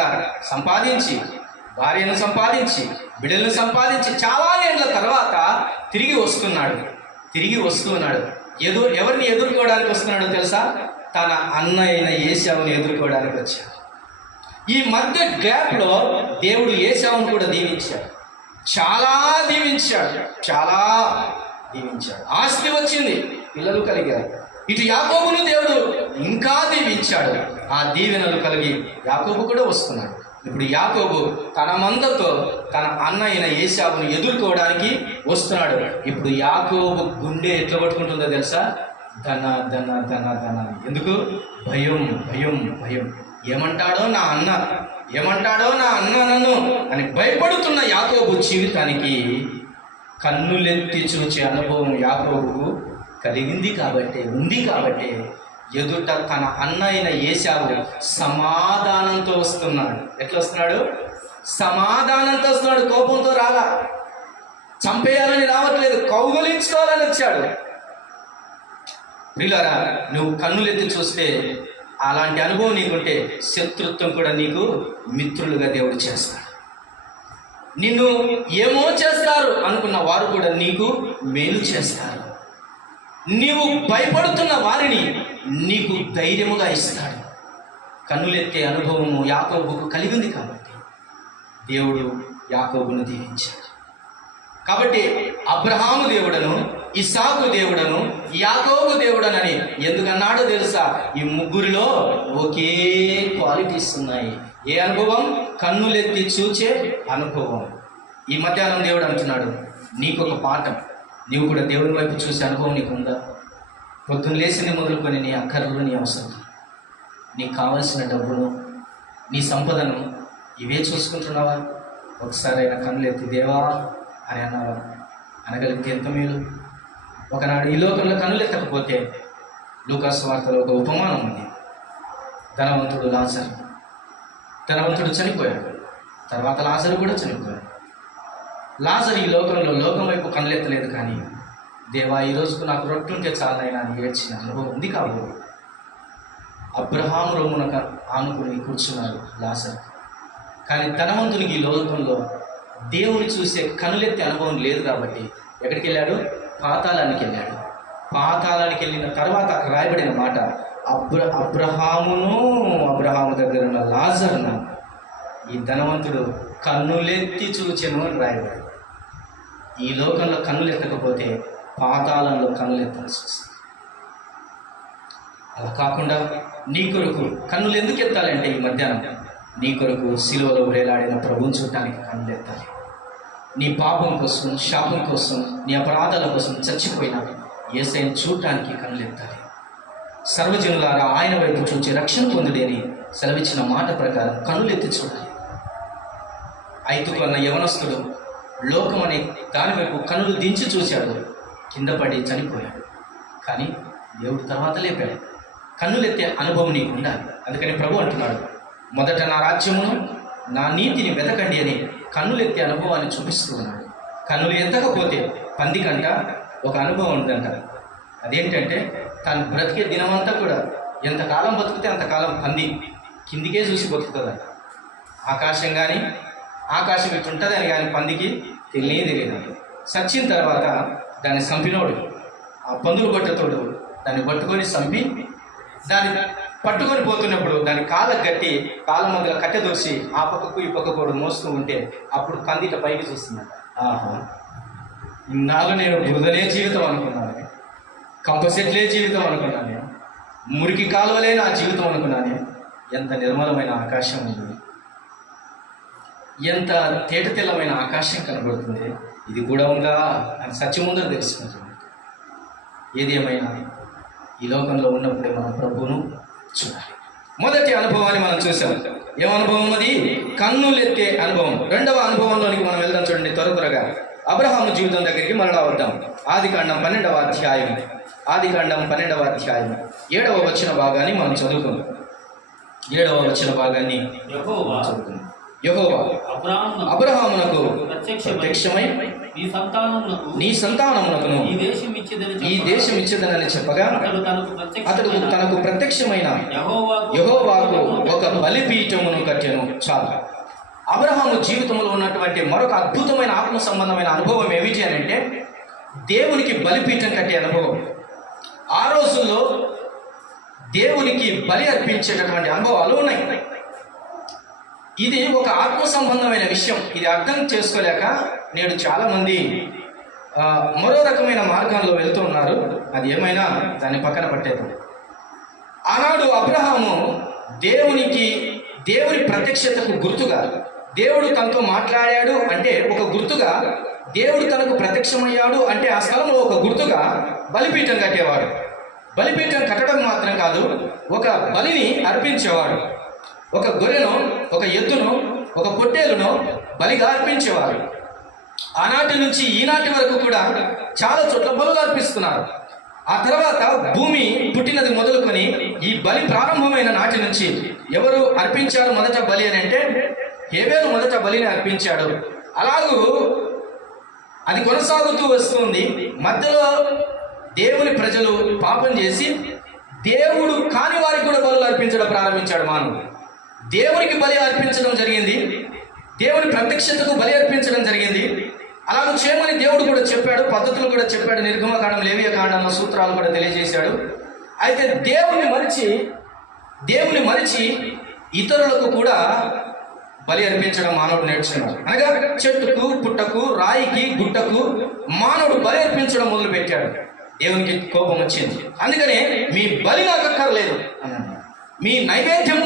సంపాదించి, భార్యను సంపాదించి, బిడ్డలను సంపాదించి చాలా ఏళ్ళ తర్వాత తిరిగి వస్తున్నాడు. ఎవరిని ఎదుర్కోవడానికి వస్తున్నాడో తెలుసా? తన అన్న అయిన ఏశావుని ఎదుర్కోవడానికి వచ్చాడు. ఈ మధ్య గ్యాప్లో దేవుడు ఏశావును కూడా దీవించాడు, చాలా దీవించాడు. ఆస్తి వచ్చింది, పిల్లలు కలిగారు. ఇటు యాకోబును దేవుడు ఇంకా దీవించాడు. ఆ దీవెనలు కలిగి యాకోబు కూడా వస్తున్నాడు. ఇప్పుడు యాకోబు తన మందతో తన అన్న అయిన ఏశావును ఎదుర్కోవడానికి వస్తున్నాడు. ఇప్పుడు యాకోబు గుండె ఎట్లా పట్టుకుంటుందో తెలుసా? ధన ధన ధన ధన. ఎందుకు? భయం భయం భయం. ఏమంటాడో నా అన్న నన్ను అని భయపడుతున్న యాకోబు జీవితానికి కన్నులెత్తి చూచే అనుభవం యాకోబుకు కలిగింది కాబట్టి, ఉంది కాబట్టి ఎదుట తన అన్న అయిన ఏశావు సమాధానంతో వస్తున్నాడు. ఎట్లా వస్తున్నాడు? సమాధానంతో వస్తున్నాడు. కోపంతో రాలా, చంపేయాలని రావట్లేదు, కౌగులించుకోవాలని వచ్చాడు. ప్రియులారా, నువ్వు కన్నులెత్తి చూస్తే, అలాంటి అనుభవం నీకుంటే శత్రుత్వం కూడా నీకు మిత్రులుగా దేవుడు చేస్తాడు. నిన్ను ఏమో చేస్తారు అనుకున్న వారు కూడా నీకు మేలు చేస్తారు. నీవు భయపడుతున్న వారిని నీకు ధైర్యముగా ఇస్తాడు. కన్నులెత్తే అనుభవము యాకోబుకు కలిగింది కాబట్టి దేవుడు యాకోబును దీవించాడు. కాబట్టి అబ్రహాము దేవుడను, ఇస్సాకు దేవుడను, యాకోబు దేవుడనని ఎందుకన్నాడో తెలుసా? ఈ ముగ్గురిలో ఒకే క్వాలిటీస్ ఉన్నాయి. ఏ అనుభవం? కన్నులెత్తి చూచే అనుభవం. ఈ మధ్యాహ్నం దేవుడు అంటున్నాడు, నీకొక పాఠం. నీవు కూడా దేవుని వైపు చూసే అనుభవం నీకుందా? పొద్దున్న లేచిన మొదలుకొని నీ అక్కర్లు, నీ అవసరం, నీకు కావలసిన డబ్బును, నీ సంపదను ఇవే చూసుకుంటున్నావా? ఒకసారి అయినా కన్నులెత్తి దేవా అని అన్నావా? అనగలిగితే ఎంత మేలు. ఒకనాడు ఈ లోకంలో కన్నులెత్తకపోతే లూకాసు వార్తలో ఒక ఉపమానం ఉంది. ధనవంతుడు చనిపోయాడు, తర్వాత లాజరు కూడా చనిపోయాడు. లాజరు ఈ లోకం వైపు కన్నులెత్తలేదు, కానీ దేవా ఈ రోజుకు నాకు రొట్టుంటే చాలైనా అని ఏడ్చిన అనుభవం ఉంది. కాబట్టి అబ్రహాము రొమ్మున ఆనుకుని కూర్చున్నాడు లాజరు. కానీ ధనవంతునికి ఈ లోకంలో దేవుని చూసే కనులెత్తే అనుభవం లేదు కాబట్టి ఎక్కడికి వెళ్ళాడు? పాతాళానికి వెళ్ళాడు. పాతాళానికి వెళ్ళిన తర్వాత అక్కడ రాయబడిన మాట, అబ్రహాము దగ్గర ఉన్న లాజరును ఈ ధనవంతుడు కన్నులెత్తి చూచెను అని రాయబడి. ఈ లోకంలో కన్నులెత్తకపోతే పాతాళంలో కన్నులెత్తాల్సి వస్తుంది. అలా కాకుండా నీ కొరకు కన్నులు ఎందుకు ఎత్తాలంటే, ఈ మధ్యాహ్నం నీ కొరకు సిలువలో వేలాడిన ప్రభువుని చూడటానికి కన్నులెత్తాలి. నీ పాపం కోసం, శాపం కోసం, నీ అపరాధాల కోసం చచ్చిపోయిన యేసయ్యను చూడటానికి కన్నులెత్తాలి. సర్వజనులారా ఆయన వైపు చూచి రక్షణ పొందుడి అని సెలవిచ్చిన మాట ప్రకారం కన్నులెత్తి చూడాలి. ఐతుకు అన్న యవనస్తుడు లోకం అనే దాని వైపు కన్నులు దించి చూశాడు, కింద పడి చనిపోయాడు. కానీ దేవుడు తర్వాత లేపాడు. కన్నులెత్తే అనుభవం నీకు ఉండాలి. అందుకని ప్రభు అంటున్నాడు, మొదట నా రాజ్యమును, నా నీతిని వెతకండి అని కన్నులెత్తే అనుభవాన్ని చూపిస్తూ ఉన్నాడు. కన్నులు ఎత్తకపోతే పందికంట ఒక అనుభవం ఉందంట. అదేంటంటే తను బ్రతికే దినమంతా కూడా ఎంతకాలం బతికితే అంతకాలం పంది కిందికే చూసి బతుకుతుందంట. ఆకాశం కానీ ఆకాశం ఇటు ఉంటుందని కానీ పందికి తెలియదు. సచ్చిన తర్వాత దాన్ని చంపినోడు ఆ పందులు పట్టతోడు దాన్ని పట్టుకొని చంపి దాన్ని పట్టుకొని పోతున్నప్పుడు దాని కాళ్ళకు కట్టి కాళ్ళ మధ్యలో కట్టె దోసి ఆ పక్కకు ఈ పక్కకు కూడా మోస్తూ ఉంటే అప్పుడు పంది ఇట్లా పైకి చూస్తుందట. ఆహా, ఇన్నాళ్ళు నేను బురదలే జీవితం అనుకున్నాను, కంపసెట్లే జీవితం అనుకున్నాను, మురికి కాలువలే నా జీవితం అనుకున్నాను. ఎంత నిర్మలమైన ఆకాశం ఉంది, ఎంత తేటతెల్లమైన ఆకాశం కనబడుతుంది, ఇది కూడా ఉందా అని సత్యముందర తెలుసుకుంటుంది. ఏది ఏమైనా ఈ లోకంలో ఉన్నప్పుడే మనం ప్రభువును చూడాలి. మొదటి అనుభవాన్ని మనం చూసాం. ఏం అనుభవం అది? కన్నులెత్తే అనుభవం. రెండవ అనుభవంలోనికి మనం వెళ్దాం. చూడండి త్వరగా అబ్రహాము జీవితం దగ్గరికి మరలా వద్దాం. ఆదికాండం 12వ అధ్యాయం 7వ వచన భాగాన్ని మనం చదువుకుందాం. 7వ వచన భాగాన్ని చదువుకుందాం. యెహోవా అబ్రహామునకు ప్రత్యక్షమై నీ సంతానమునకును ఈ దేశం ఇచ్చేదనని చెప్పగా అతడు తనకు ప్రత్యక్షమైన యెహోవాకు ఒక బలిపీఠమును కట్టెను. చాలు. అబ్రహాము జీవితంలో ఉన్నటువంటి మరొక అద్భుతమైన ఆత్మ సంబంధమైన అనుభవం ఏమిటి అని అంటే దేవునికి బలిపీఠం కట్టే అనుభవం. ఆ రోజుల్లో దేవునికి బలి అర్పించేటటువంటి అనుభవాలు ఉన్నాయి. ఇది ఒక ఆత్మ సంబంధమైన విషయం. ఇది అర్థం చేసుకోలేక నేడు చాలామంది మరో రకమైన మార్గంలో వెళ్తూ ఉన్నారు. అది ఏమైనా దాన్ని పక్కన పట్టేది. ఆనాడు అబ్రహాము దేవుని ప్రత్యక్షతకు గుర్తుగా దేవుడు తనతో మాట్లాడాడు అంటే ఒక గుర్తుగా, దేవుడు తనకు ప్రత్యక్షమయ్యాడు అంటే ఆ స్థలంలో ఒక గుర్తుగా బలిపీఠం కట్టేవాడు. బలిపీఠం కట్టడం మాత్రం కాదు, ఒక బలిని అర్పించేవాడు. ఒక గొర్రెను, ఒక ఎద్దును, ఒక పొట్టేలును బలిగా అర్పించేవారు. ఆనాటి నుంచి ఈనాటి వరకు కూడా చాలా చోట్ల బలులు అర్పిస్తున్నారు. ఆ తర్వాత భూమి పుట్టినది మొదలుకొని ఈ బలి ప్రారంభమైన నాటి నుంచి ఎవరు అర్పించారు మొదట బలి అని అంటే హేబేలు మొదట బలిని అర్పించాడు. అలాగూ అది కొనసాగుతూ వస్తుంది. మధ్యలో దేవుని ప్రజలు పాపం చేసి దేవుడు కాని వారికి కూడా బలులు అర్పించడం ప్రారంభించాడు. మానవుడు దేవునికి బలి అర్పించడం జరిగింది, దేవుని ప్రత్యక్షతకు బలి అర్పించడం జరిగింది. అలాగ చేయమని దేవుడు కూడా చెప్పాడు, పద్ధతులు కూడా చెప్పాడు. నిర్గమకాండం, లేవియ కాండంలో సూత్రాలు కూడా తెలియజేశాడు. అయితే దేవుని మరిచి ఇతరులకు కూడా బలి అర్పించడం మానవుడు నేర్చుకున్నాడు. అనగా చెట్టుకు, పుట్టకు, రాయికి, గుట్టకు మానవుడు బలి అర్పించడం మొదలు పెట్టాడు. దేవునికి కోపం వచ్చింది. అందుకనే మీ బలి నాకు అక్కర్లేదు అని అన్నాడు. మీ నైవేద్యము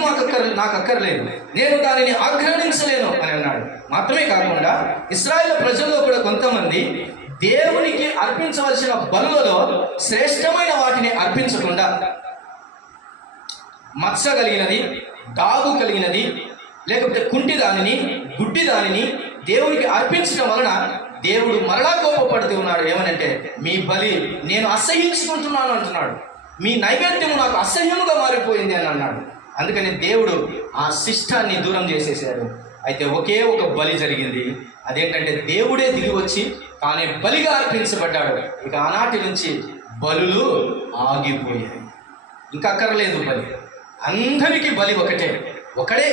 నాకు అక్కర్లేదు, నేను దానిని ఆగ్రహించలేను అని అన్నాడు. మాత్రమే కాకుండా ఇశ్రాయేలు ప్రజల్లో కూడా కొంతమంది దేవునికి అర్పించవలసిన బలులలో శ్రేష్టమైన వాటిని అర్పించకుండా మత్స కలిగినది, దాగు కలిగినది, లేకపోతే కుంటి దానిని, గుడ్డి దానిని దేవునికి అర్పించడం వలన దేవుడు మరలా కోపపడుతూ ఉన్నాడు. ఏమనంటే మీ బలి నేను అసహించుకుంటున్నాను అంటున్నాడు. మీ నైవేద్యము నాకు అసహ్యముగా మారిపోయింది అని అన్నాడు. అందుకని దేవుడు ఆ శిష్టాన్ని దూరం చేసేసాడు. అయితే ఒకే ఒక బలి జరిగింది. అదేంటంటే దేవుడే దిగి వచ్చి తానే బలిగా అర్పించబడ్డాడు. ఇక ఆనాటి నుంచి బలులు ఆగిపోయాయి. ఇంకా అక్కర్లేదు బలి. అందరికీ బలి ఒకడే,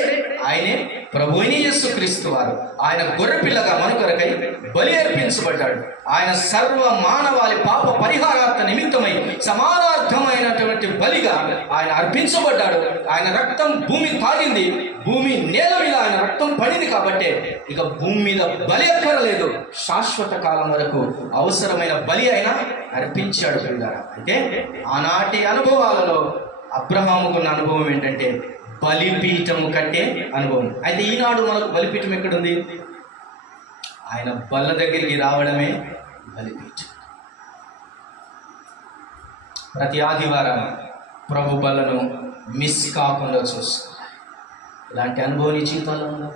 ఆయనే ప్రభువైన యేసుక్రీస్తు వారు. ఆయన గొర్రెపిల్లగా మన కొరకై బలి అర్పించబడ్డాడు. ఆయన సర్వ మానవాళి పాప పరిహారార్థ నిమిత్తమై సమానార్థమైనటువంటి బలిగా ఆయన అర్పించబడ్డాడు. ఆయన రక్తం భూమి తాగింది, భూమి నేల మీద ఆయన రక్తం పడింది. కాబట్టి ఇక భూమి మీద బలి అక్కరలేదు. శాశ్వత కాలం వరకు అవసరమైన బలి ఆయన అర్పించాడు. అంటే ఆనాటి అనుభవాలలో అబ్రహాముకున్న అనుభవం ఏంటంటే బలిపీఠము కట్టే అనుభవం. అయితే ఈనాడు మనకు బలిపీఠం ఎక్కడుంది? ఆయన బల్ల దగ్గరికి రావడమే బలిపీఠం. ప్రతి ఆదివారం ప్రభు బల్లను మిస్ కాకుండా చూసుకోవాలి. ఇలాంటి అనుభవం నీ జీవితంలో ఉందా?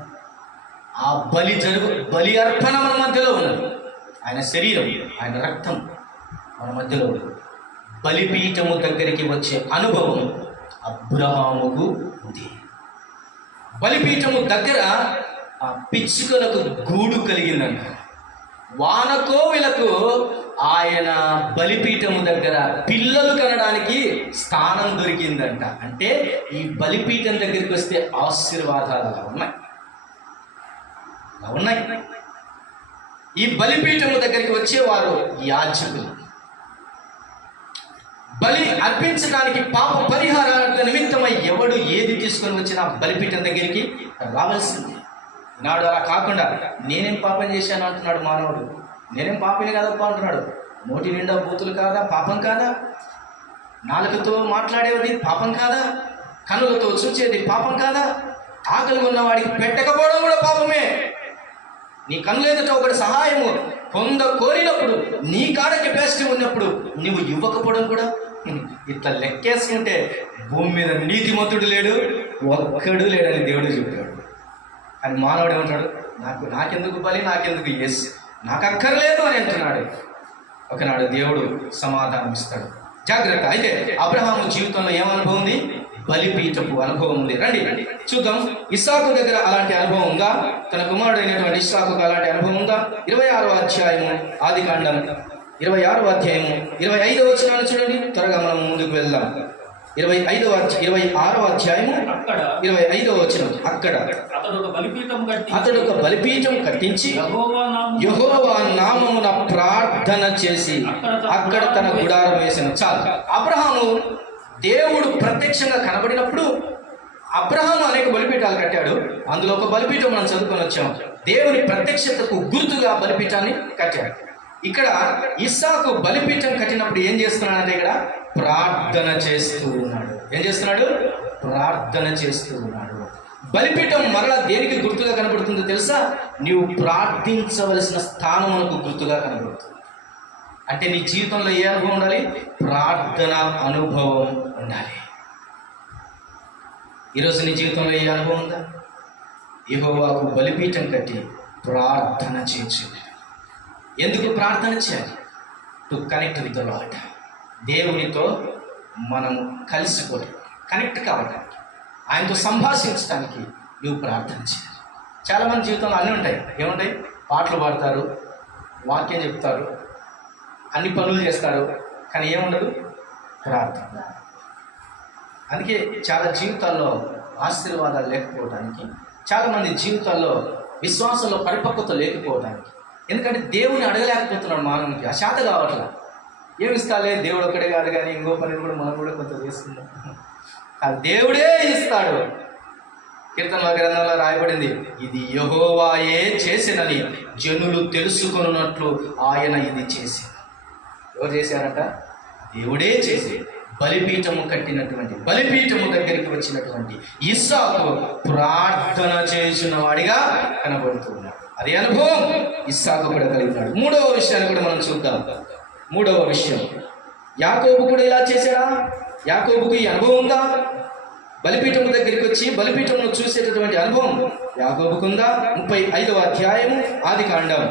ఆ బలి అర్పణ మన మధ్యలో ఉన్నది. ఆయన శరీరం, ఆయన రక్తం మన మధ్యలో ఉన్నది. బలిపీఠము దగ్గరికి వచ్చే అనుభవం అబ్రహాముకు ఉంది. బలిపీఠము దగ్గర ఆ పిచ్చుకలకు గూడు కలిగిందంట. వానకోవిలకు ఆయన బలిపీఠము దగ్గర పిల్లలు కనడానికి స్థానం దొరికిందంట. అంటే ఈ బలిపీఠం దగ్గరికి వస్తే ఆశీర్వాదాలు అలా ఉన్నాయి. ఈ బలిపీఠము దగ్గరికి వచ్చేవారు యాజకులు. బలి అర్పించడానికి పాప పరిహారాల నిమిత్తమై ఎవడు ఏది తీసుకొని వచ్చినా బలిపీఠం దగ్గరికి రావాల్సింది. నాడు అలా కాకుండా నేనేం పాపం చేశాను అంటున్నాడు మానవుడు. నేనేం పాపిని కాదప్ప అంటున్నాడు. నోటి నిండా బూతులు కాదా పాపం కాదా? నాలుకతో మాట్లాడేది పాపం కాదా? కన్నులతో చూచేది పాపం కాదా? ఆకలి ఉన్నవాడికి పెట్టకపోవడం కూడా పాపమే. నీ కన్నుల ఎదుట ఒకటి సహాయము కోరినప్పుడు, నీ కాడ కెపాసిటీ ఉన్నప్పుడు నువ్వు ఇవ్వకపోవడం కూడా. ఇట్లా లెక్కేసుకుంటే భూమి మీద నీతిమంతుడు లేడు, ఒక్కడు లేడని దేవుడు చెప్పాడు. అని మానవుడు ఏమంటాడు? నాకెందుకు బలి, నాకెందుకు ఎస్, నాకు అక్కర్లేదు అని అంటున్నాడు. ఒకనాడు దేవుడు సమాధానం ఇస్తాడు. జాగ్రత్త. అయితే అబ్రహాము జీవితంలో ఏమనుభవం ఉంది? బలిపీఠపు అనుభవం ఉంది. రండి చూద్దాం. ఇస్సాకు దగ్గర అలాంటి అనుభవం ఉందా? తన కుమారుడు అయినటువంటి ఇస్సాకుకు అలాంటి అనుభవం ఉందా? 26వ అధ్యాయము ఆదికాండం 26వ అధ్యాయము 25వ వచనాన్ని చూడండి. త్వరగా మనం ముందుకు వెళ్దాం. 26వ అధ్యాయము 25వ వచనం. అక్కడ అతడు ఒక బలిపీఠం కట్టించి యెహోవా నామమున ప్రార్థన చేసి అక్కడ తన గుడారం వేసెను. చాలు. అబ్రహాము దేవుడు ప్రత్యక్షంగా కనబడినప్పుడు అబ్రహాము అనేక బలిపీఠాలు కట్టాడు. అందులో ఒక బలిపీఠం మనం చదువుకొని వచ్చాం. దేవుని ప్రత్యక్షతకు గుర్తుగా బలిపీఠాన్ని కట్టాడు. ఇక్కడ ఇస్సాకు బలిపీఠం కట్టినప్పుడు ఏం చేస్తున్నాడంటే ఇక్కడ ప్రార్థన చేస్తూ ఉన్నాడు. ఏం చేస్తున్నాడు? ప్రార్థన చేస్తూ ఉన్నాడు. బలిపీఠం మరలా దేనికి గుర్తుగా కనబడుతుందో తెలుసా? నీవు ప్రార్థించవలసిన స్థానమునకు గుర్తుగా కనబడుతుంది. అంటే నీ జీవితంలో ఏ అనుభవం ఉండాలి? ప్రార్థన అనుభవం ఉండాలి. ఈరోజు నీ జీవితంలో ఏ అనుభవం ఉందా? యెహోవాకు బలిపీఠం కట్టి ప్రార్థన చేయొచ్చు. ఎందుకు ప్రార్థన చేయాలి? To connect with the lord. దేవునితో మనము కలిసిపోవడం, కనెక్ట్ కావడానికి, ఆయనతో సంభాషించడానికి నువ్వు ప్రార్థన చేయాలి. చాలామంది జీవితంలో అన్నీ ఉంటాయి. ఏముంటాయి? పాటలు పాడతారు, వాక్యం చెప్తారు, అన్ని పనులు చేస్తారు, కానీ ఏముండదు? ప్రార్థన. అందుకే చాలా జీవితాల్లో ఆశీర్వాదాలు లేకపోవడానికి, చాలామంది జీవితాల్లో విశ్వాసంలో పరిపక్వత లేకపోవడానికి, ఎందుకంటే దేవుని అడగలేకపోతున్నాడు మానవునికి. ఆ శాత కావట్లా. ఏమిస్తాలే, దేవుడు ఒక్కడే కాదు కానీ ఇంకో పని కూడా మనం కూడా కొంత చేస్తున్నాం. ఆ దేవుడే ఇస్తాడు. కీర్తనల గ్రంథంలో రాయబడింది, ఇది యెహోవాయే చేసినని జనులు తెలుసుకొనున్నట్లు ఆయన ఇది చేసి. ఎవరు చేశారట? దేవుడే చేసి. బలిపీఠము కట్టినటువంటి, బలిపీఠము దగ్గరికి వచ్చినటువంటి ఇస్సాకు ప్రార్థన చేసిన వాడిగా కనబడుతున్నాడు. అదే అనుభవం ఇస్సాకు కూడా కలిగినాడు. మూడవ విషయాన్ని కూడా మనం చూద్దాం. మూడవ విషయం, యాకోబు కూడా ఇలా చేశాడా? యాకోబుకి ఈ అనుభవం ఉందా? బలిపీఠం దగ్గరికి వచ్చి బలిపీఠంను చూసేటటువంటి అనుభవం యాకోబుకు ఉందా? 35వ అధ్యాయము ఆదికాండం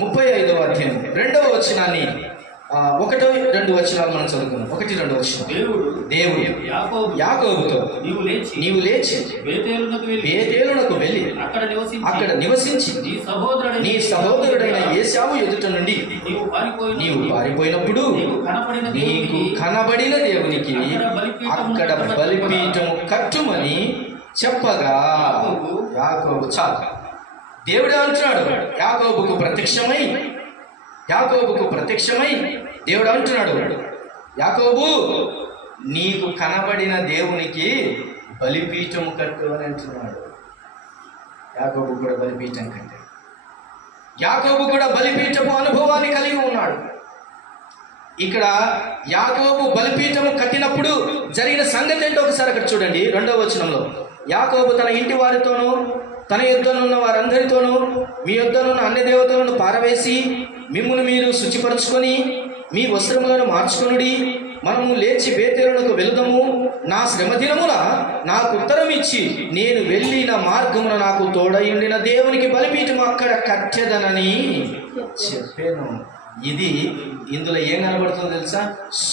35వ అధ్యాయం 2వ వచనాన్ని 1-2 వచనాలు మనం చదువుకున్నాం. 1-2 వచనాలు. దేవుడు యాకోబుతో నీవు లేచి బేతేలునకు వెళ్ళి అక్కడ నివసించి నీ సహోదరుడైన ఏశావు ఎదుట నుండి నీవు పారిపోయినప్పుడు నీకు కనబడిన దేవునికి అక్కడ బలిపీఠము కట్టుమని చెప్పగా యాకోబు. చాలు. దేవుడే అంటున్నాడు యాకోబుకు ప్రత్యక్షమై దేవుడు అంటున్నాడు, యాకోబు నీకు కనబడిన దేవునికి బలిపీఠము కట్టు అని అంటున్నాడు. యాకోబు కూడా బలిపీఠం కట్టాడు. యాకోబు కూడా బలిపీఠము అనుభవాన్ని కలిగి ఉన్నాడు. ఇక్కడ యాకోబు బలిపీఠము కట్టినప్పుడు జరిగిన సంగతి ఏంటో ఒకసారి అక్కడ చూడండి. 2వ వచనంలో, యాకోబు తన ఇంటి వారితోనూ తన యుద్ధనున్న వారందరితోనూ మీ యుద్ధనున్న అన్ని దేవతలను పారవేసి మిమ్మును మీరు శుచిపరచుకొని మీ వస్త్రములను మార్చుకొనుడి. మనము లేచి బేతేలునకు వెళుదము. నా శ్రమదినమున నాకు ఉత్తరం ఇచ్చి నేను వెళ్ళిన మార్గమున నాకు తోడయుండిన దేవునికి బలిపీఠము అక్కడ కట్టెదనని చెప్పాను. ఇందులో ఏం కనబడుతుందో తెలుసా?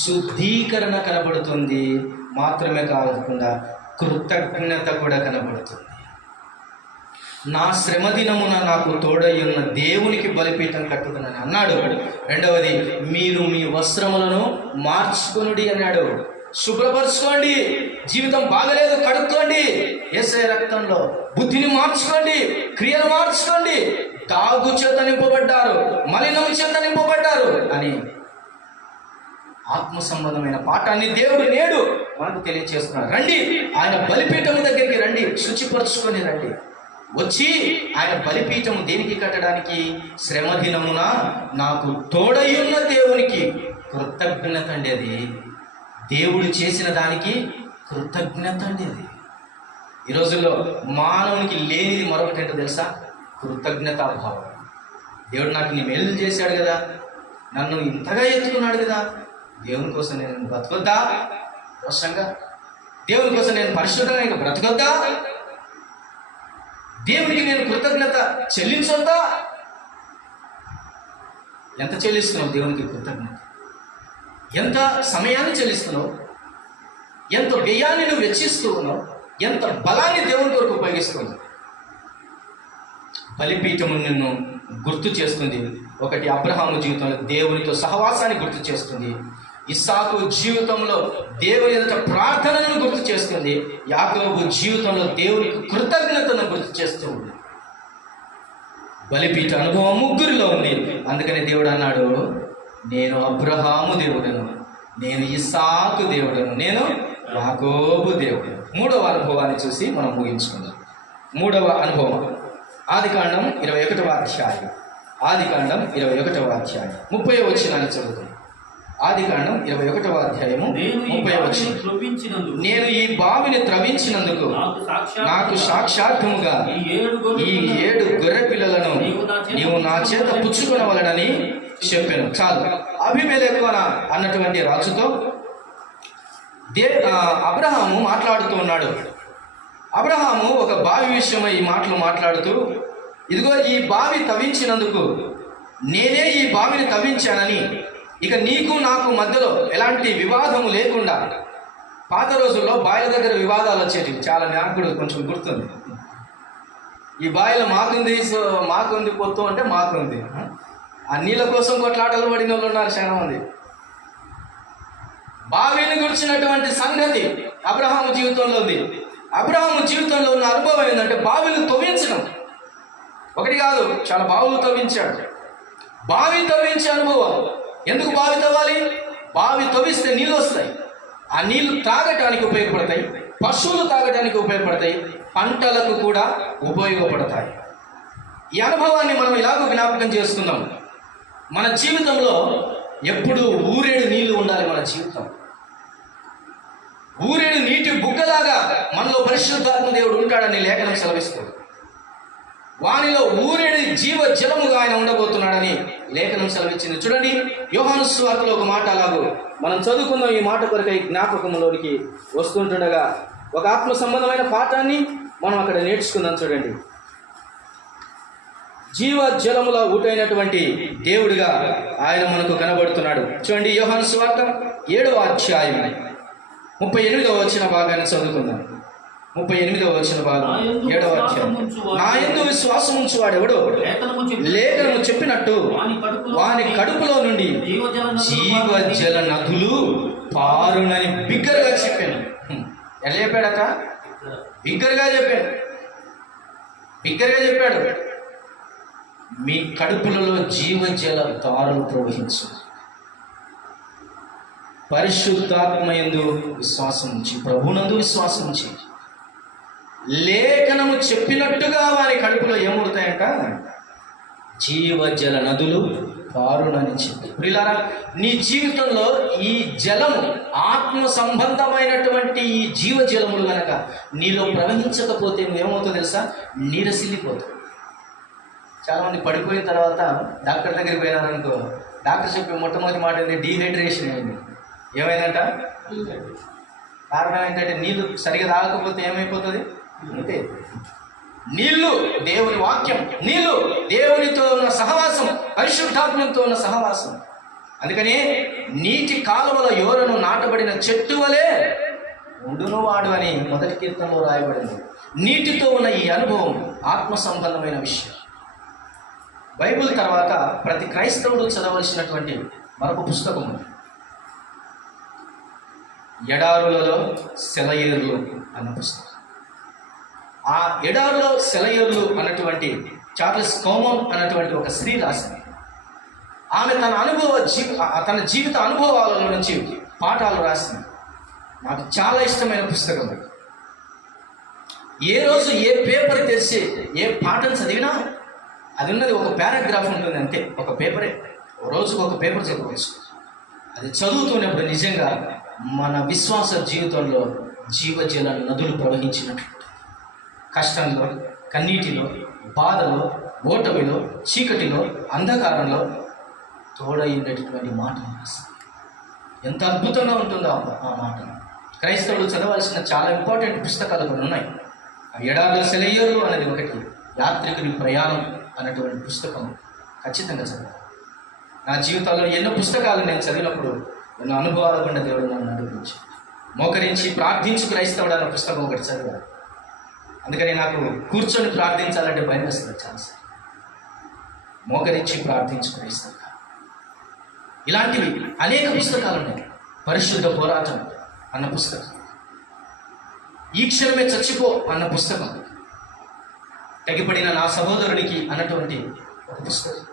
శుద్ధీకరణ కనబడుతుంది. మాత్రమే కాకుండా కృతజ్ఞత కూడా కనబడుతుంది. నా శ్రమ దినమున నాకు తోడయ్యున్న దేవునికి బలిపీఠం కట్టుకున్నాను అన్నాడు. రెండవది, మీరు మీ వస్త్రములను మార్చుకొనుడి అన్నాడు. శుభ్రపరచుకోండి, జీవితం బాగలేదు కడుక్కోండి యేసయ్య రక్తంలో, బుద్ధిని మార్చుకోండి, క్రియలు మార్చుకోండి. తాగు చేత నింపబడ్డారు, మలినం చేత నింపబడ్డారు అని ఆత్మ సంబంధమైన పాఠాన్ని దేవుడు నేడు మనకు తెలియచేస్తున్నాడు. రండి, ఆయన బలిపీఠము దగ్గరికి రండి, శుచిపరచుకొని రండి. వచ్చి ఆయన బలిపీఠము దేనికి కట్టడానికి? శ్రమ దినమున నాకు తోడయ్యున్న దేవునికి కృతజ్ఞత అండి. అది దేవుడు చేసిన దానికి కృతజ్ఞత అండి. అది ఈ రోజుల్లో మానవునికి లేనిది మరొకటి ఏంటో తెలుసా? కృతజ్ఞతాభావం. దేవుడు నాకు నీ మేలు చేశాడు కదా, నన్ను ఇంతగా ఎత్తుకున్నాడు కదా, దేవుని కోసం నేను బ్రతకొద్దా? రోషంగా దేవుని కోసం నేను పరిశుద్ధంగా బ్రతకొద్దా? దేవునికి నేను కృతజ్ఞత చెల్లించొద్దా? ఎంత చెల్లిస్తున్నావు దేవునికి కృతజ్ఞత? ఎంత సమయాన్ని చెల్లిస్తున్నావు? ఎంత వ్యయాన్ని నువ్వు వెచ్చిస్తూ ఉన్నావు? ఎంత బలాన్ని దేవుని కొరకు ఉపయోగిస్తున్నావు? బలిపీఠము నిన్ను గుర్తు చేస్తుంది. ఒకటి, అబ్రహాము జీవితంలో దేవునితో సహవాసాన్ని గుర్తు చేస్తుంది. ఇస్సాకు జీవితంలో దేవుని ఎదుట ప్రార్థనను గుర్తు చేస్తుంది. యాకోబు జీవితంలో దేవునికి కృతజ్ఞతను గుర్తు చేస్తూ ఉంది. బలిపీఠ అనుభవం ముగ్గురిలో ఉంది. అందుకని దేవుడు అన్నాడు, నేను అబ్రహాము దేవుడను, నేను ఇస్సాకు దేవుడను, నేను యాకోబు దేవుడను. మూడవ అనుభవాన్ని చూసి మనం ముగించుకుందాం. మూడవ అనుభవం ఆదికాండం 21వ అధ్యాయం. ఆదికాండం 21వ అధ్యాయం 30వ వచనాన్ని చదువుతాం. ఆదికాండం 21వ అధ్యాయము 30వ వచనం. నేను ఈ బావిని త్రవించినందుకు నాకు సాక్షాత్తుగా ఈ 7 గొర్రె పిల్లలను నీవు నా చేత పుచ్చుకొనవలెనని చెప్పాను. చాలు. అబీమెలెకు అన్నటువంటి రాజుతో అబ్రహాము మాట్లాడుతూ ఉన్నాడు. అబ్రహాము ఒక బావి విషయమై ఈ మాటలు మాట్లాడుతూ, ఇదిగో ఈ బావి తవ్వించినందుకు నేనే ఈ బావిని తవ్వించానని, ఇక నీకు నాకు మధ్యలో ఎలాంటి వివాదము లేకుండా, పాత రోజుల్లో బావిల దగ్గర వివాదాలు వచ్చేటివి చాలా, నాకు కూడా కొంచెం గుర్తుంది. ఈ బావిలో మాకుంది, సో మాకుంది పొత్తు అంటే మాకుంది, ఆ నీళ్ళ కోసం కొట్లాటలు పడిన వాళ్ళు ఉన్నారు చాలా మంది. బావిని గురించినటువంటి సంగతి అబ్రహాము జీవితంలో ఉంది. అబ్రహాము జీవితంలో ఉన్న అనుభవం ఏంటంటే బావిలు తవ్వించడం. ఒకటి కాదు, చాలా బావులు తవ్వించాడు. బావి తవ్వించే అనుభవం. ఎందుకు బావి తవ్వాలి? బావి తవ్విస్తే నీళ్ళు వస్తాయి. ఆ నీళ్లు తాగటానికి ఉపయోగపడతాయి, పశువులు తాగటానికి ఉపయోగపడతాయి, పంటలకు కూడా ఉపయోగపడతాయి. ఈ అనుభవాన్ని మనం ఇలాగ జ్ఞాపకం చేసుకుందాం. మన జీవితంలో ఎప్పుడు ఊరేడు నీళ్లు ఉండాలి. మన జీవితం ఊరేడు నీటి బుగ్గలాగా మనలో పరిశుద్ధాత్మ దేవుడు ఉంటాడని లేఖనం సెలవిస్తుంది. వానిలో ఊరేడు జీవ జలముగా ఆయన ఉండబోతున్నాడని లేఖనం సెలవిచ్చింది. చూడండి, యోహాను సువార్తలో ఒక మాట అలాగూ మనం చదువుకుందాం. ఈ మాట కొరకై జ్ఞాపకంలోనికి వస్తుంటుండగా ఒక ఆత్మ సంబంధమైన పాఠాన్ని మనం అక్కడ నేర్చుకుందాం. చూడండి, జీవ జలముల ఊటైనటువంటి దేవుడిగా ఆయన మనకు కనబడుతున్నాడు. చూడండి, యోహాను సువార్త 7వ అధ్యాయం 38వ వచన భాగాన్ని చదువుకుందాం. 38వ వచన భాగం 7వ అధ్యాయం. నా యందు విశ్వాసం ఉంచువాడెవడో లేఖనము చెప్పినట్టు వాని కడుపులో నుండి జీవ జల నదులు పారునని బిగ్గరగా చెప్పాను. ఎలా చెప్పాడట? బిగ్గరగా చెప్పాడు. మీ కడుపులలో జీవజల దారులు ప్రవహించు. పరిశుద్ధాత్మయందు విశ్వాసం ఉంచి, ప్రభునందు విశ్వాసం ఉంచి, లేఖనము చెప్పినట్టుగా వారి కడుపులో ఏమవుతాయంట? జీవజల నదులు పారునని చెప్పి. ప్రియులారా, నీ జీవితంలో ఈ జలము, ఆత్మ సంబంధమైనటువంటి ఈ జీవజలములు కనుక నీలో ప్రవహించకపోతే నువ్వేమవుతుందో తెలుసా? నీరసిల్లిపోతావు. చాలామంది పడిపోయిన తర్వాత డాక్టర్ దగ్గరికి పోయినారనుకో, డాక్టర్ చెప్పే మొట్టమొదటి మాట ఏంటి? డీహైడ్రేషన్ అయింది. ఏమైందంట? కారణం ఏంటంటే నీళ్ళు సరిగా తాగకపోతే ఏమైపోతుంది? అంతే. నీళ్ళు దేవుని వాక్యం, నీళ్ళు దేవునితో ఉన్న సహవాసం, పరిశుద్ధాత్మతో ఉన్న సహవాసం. అందుకని నీటి కాలువల యోరను నాటబడిన చెట్టు వలె ఉండును వాడు అని మొదటి కీర్తనలో రాయబడింది. నీటితో ఉన్న ఈ అనుభవం ఆత్మ సంబంధమైన విషయం. బైబిల్ తర్వాత ప్రతి క్రైస్తవుడు చదవలసినటువంటి మరొక పుస్తకం ఉంది. ఎడారులలో సెలయేర్లు అన్న పుస్తకం. ఆ ఎడారులో సెలయేర్లు అన్నటువంటి చార్లెస్ కోమన్ అన్నటువంటి ఒక స్త్రీ రాసింది. ఆమె తన జీవిత అనుభవాల నుంచి పాఠాలు రాసింది. నాకు చాలా ఇష్టమైన పుస్తకం. ఏ రోజు ఏ పేపర్ తెరిచి ఏ పాఠం చదివినా అది ఉన్నది ఒక పారాగ్రాఫ్ ఉంటుంది అంతే, ఒక పేపరే. రోజుకు ఒక పేపర్ చదవచ్చు. అది చదువుతున్నప్పుడు నిజంగా మన విశ్వాస జీవితంలో జీవజల నదులు ప్రవహించినట్లు, కష్టంలో, కన్నీటిలో, బాధలో, ఓటమిలో, చీకటిలో, అంధకారంలో తోడైనటువంటి మాట. ఎంత అద్భుతంగా ఉంటుందో ఆ మాట. క్రైస్తవులు చదవాల్సిన చాలా ఇంపార్టెంట్ పుస్తకాలు కొన్ని ఉన్నాయి. ఎడారుల సెలయేర్లు అనేది ఒకటి, యాత్రికుని ప్రయాణం అన్నటువంటి పుస్తకం ఖచ్చితంగా చదవాలి. నా జీవితంలో ఎన్నో పుస్తకాలు నేను చదివినప్పుడు ఎన్నో అనుభవాలు గుండా దేవుడు నన్ను నడిపించి మోకరించి ప్రార్థించు క్రైస్తవుడు అన్న పుస్తకం ఒకటి చదివాను. అందుకని నాకు కూర్చొని ప్రార్థించాలంటే భయం వేస్తుంది చాలాసార్లు. మోకరించి ప్రార్థించు క్రైస్తవుడు, ఇలాంటివి అనేక పుస్తకాలు ఉన్నాయి. పరిశుద్ధ పోరాటం అన్న పుస్తకం, ఈ క్షణమే చచ్చిపో అన్న పుస్తకం, తెగిపడిన నా సహోదరుడికి అన్నటువంటి ఒక పుస్తకం.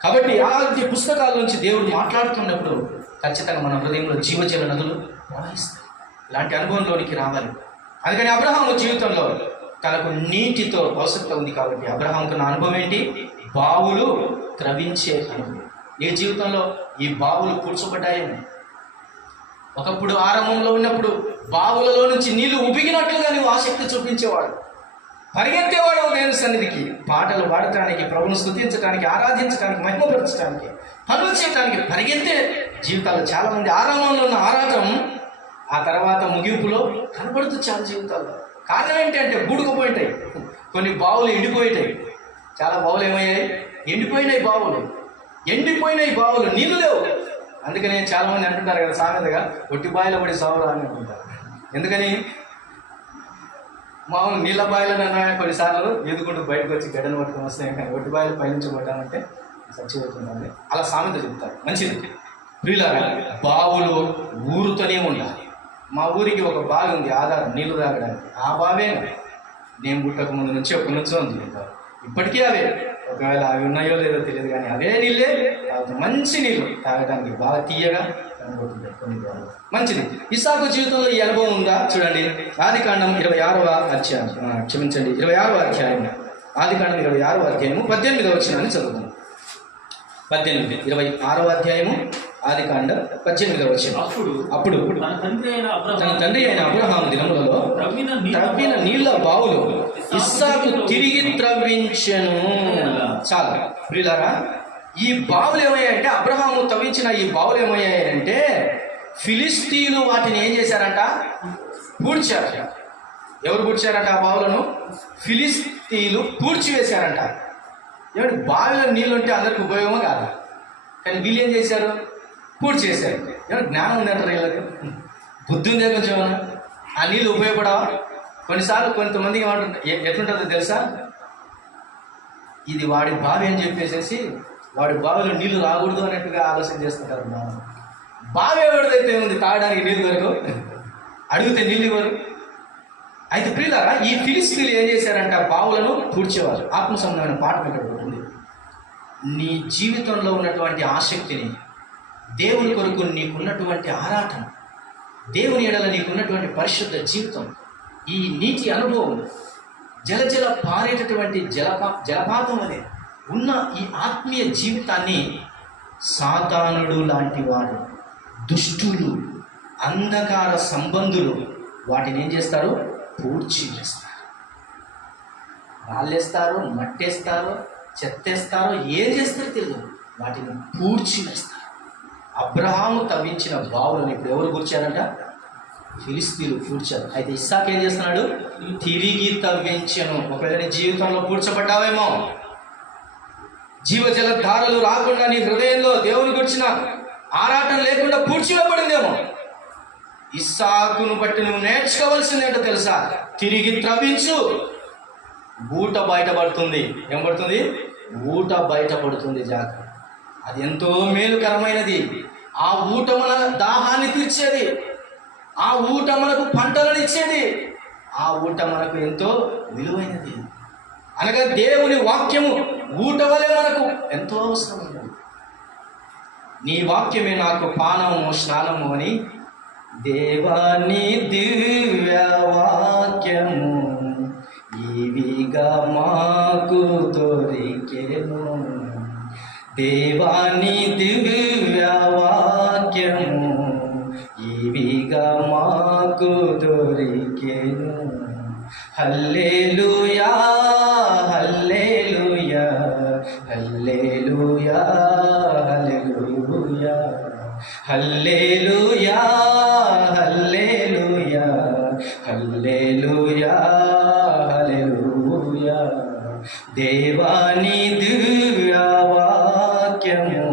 కాబట్టి అలాంటి పుస్తకాల నుంచి దేవుడు మాట్లాడుతున్నప్పుడు ఖచ్చితంగా మన హృదయంలో జీవజల నదులు ప్రవహిస్తాయి. ఇలాంటి అనుభవంలోనికి రావాలి. అందుకని అబ్రహాము జీవితంలో తనకు నీటితో అవసరం ఉంది. కాబట్టి అబ్రహాముకు నా అనుభవం ఏంటి? బావులు త్రవించే అనుభవం. ఏ జీవితంలో ఈ బావులు పూడ్చబడ్డాయని. ఒకప్పుడు ఆరంభంలో ఉన్నప్పుడు బావులలో నుంచి నీళ్లు ఉబిగినట్లుగా నువ్వు ఆసక్తి చూపించేవాడు, పరిగెత్తేవాడు దేవుని సన్నిధికి, పాటలు పాడటానికి, ప్రభువును స్తుతించడానికి, ఆరాధించడానికి, మహిమపరచడానికి, పనులు చేయడానికి పరిగెత్తే జీవితాలు చాలామంది. ఆరంభంలో ఉన్న ఆరాటం ఆ తర్వాత ముగింపులో కనపడుతుంది చాలా జీవితాల్లో. కారణం ఏంటి అంటే బూడుకుపోయింటాయి, కొన్ని బావులు ఎండిపోయిటాయి. చాలా బావులు ఏమయ్యాయి? ఎండిపోయినాయి బావులు, ఎండిపోయినాయి బావులు, నీళ్ళు లేవు. అందుకని చాలామంది అంటుంటారు కదా సామెతగా, ఒట్టి బాయిలో పడి సావులు అని అంటుంటారు. ఎందుకని? మామూలు నీళ్ళ బాయిలనన్నా కొన్నిసార్లు ఎదుగుంటూ బయటకు వచ్చి గడ్డను పట్టుకొని వస్తాయి, కానీ ఒట్టి బాయిలు పైనుంచి పడ్డామంటే చచ్చిపోతుందండి. అలా సామెత చెప్తారు. మంచిది ప్రియులారా, బావులు ఊరుతూనే ఉండాలి. మా ఊరికి ఒక బావి ఉంది ఆధారం నీళ్లు తాగడానికి. ఆ బావే నేను పుట్టక ముందు నుంచి ఎప్పటి నుంచో ఉంది. ఇప్పటికీ అవే, ఒకవేళ అవి ఉన్నాయో లేదో తెలియదు, కానీ అవే నీళ్ళే మంచి నీళ్ళు తాగడానికి, బాగా తీయగా కనబడుతుంటాయి కొన్ని బావులు. మంచిది. ఇస్సాకు జీవితంలో ఈ అనుభవం ఉందా? చూడండి, ఆదికాండం 26వ అధ్యాయం, 26వ అధ్యాయం, ఆదికాండం 26వ అధ్యాయము 18వ వచనాన్ని చదువుతాం. 26వ అధ్యాయము ఆదికాండం 18వ వచనం. అప్పుడు తన తండ్రి అయిన అబ్రహాము దినములలో త్రవ్విన నీళ్ల బావులు ఇస్సాకు తిరిగి త్రవ్వించెను. చాలా ప్రియులారా, ఈ బావులు ఏమయ్యాయంటే, అబ్రహాము తవ్వించిన ఈ బావులు ఏమయ్యాయంటే, ఫిలిస్తీయులు వాటిని ఏం చేశారంట? పూడ్చారు. ఎవరు పూడ్చారంట ఆ బావులను? ఫిలిస్తీయులు పూడ్చివేశారంట. ఏమంటే బావిలో నీళ్ళు ఉంటే అందరికి ఉపయోగమో కాదు, కానీ వీళ్ళు ఏం చేశారు? పూర్తి చేశారు. ఏమన్నా జ్ఞానం ఉందంటారు వీళ్ళకి? బుద్ధి ఉందే కొంచెం? ఆ నీళ్ళు ఉపయోగపడవా? కొన్నిసార్లు కొంతమందికి ఏమంటుంటారు, ఎట్లుంటుందో తెలుసా, ఇది వాడి బావి అని చెప్పేసేసి వాడి బావిలో నీళ్లు రాకూడదు అన్నట్టుగా ఆలోచన చేస్తుంటారు. బావి ఎవరిదైతే ఉంది, తాగడానికి నీళ్ళు దొరకవు, అడిగితే నీళ్ళు ఇవ్వరు. అయితే ప్రియులారా, ఈ ఫిలిస్తీయులు ఏం చేశారంట? బావులను పూడ్చేవారు. ఆత్మ సంబంధమైన పాఠం ఇక్కడ ఉంటుంది. నీ జీవితంలో ఉన్నటువంటి ఆసక్తిని, దేవుని కొరకు నీకున్నటువంటి ఆరాటం, దేవుని ఎడల నీకున్నటువంటి పరిశుద్ధ జీవితం, ఈ నీటి అనుభవం, జలజల పారేటటువంటి జలపాతం అనే ఉన్న ఈ ఆత్మీయ జీవితాన్ని సాతానుడు లాంటి వాడు, దుష్టులు, అంధకార సంబంధులు వాటిని ఏం చేస్తారు? పూడ్చి వేస్తారు. రాళ్ళేస్తారు, మట్టేస్తారు, చెత్తేస్తారో ఏం చేస్తారో తెలియదు, వాటిని పూడ్చి వేస్తారు. అబ్రహాము తవ్వించిన బావులను ఇప్పుడు ఎవరు కూర్చారంట? ఫిలిస్తీయులు పూడ్చారు. అయితే ఇస్సాకు ఏం చేస్తున్నాడు? తిరిగి తవ్వించను. ఒకవేళ నీ జీవితంలో పూడ్చబడ్డావేమో, జీవజల ధారలు రాకుండా నీ హృదయంలో దేవుని గురించిన ఆరాటం లేకుండా పూడ్చివేయబడిందేమో. ఇస్సాకును బట్టి నువ్వు నేర్చుకోవాల్సింది ఏంటో తెలుసా? తిరిగి త్రవించు, ఊట బయటపడుతుంది. ఏం పడుతుంది? ఊట బయటపడుతుంది. జాగ్రత్త. అది ఎంతో మేలుకరమైనది. ఆ ఊట మన దాహాన్ని తీర్చేది, ఆ ఊట మనకు పంటలను ఇచ్చేది, ఆ ఊట మనకు ఎంతో విలువైనది. అనగా దేవుని వాక్యము ఊట వలె మనకు ఎంతో అవసరమైనది. నీ వాక్యమే నాకు పానము స్నానము అని దేవాని దివ్య వాక్యము ఇవిగా మాకు దొరికెను. దేవాని దివ్య వాక్యము ఇవిగా మాకు దొరికెను. హల్లెలూయా హల్లెలూయా హల్లెలూయా హల్లెలూయా హల్లెలూయా హల్లెలూయా హల్లెలూయా హల్లెలూయా. దేవాని దివ్య వాక్యము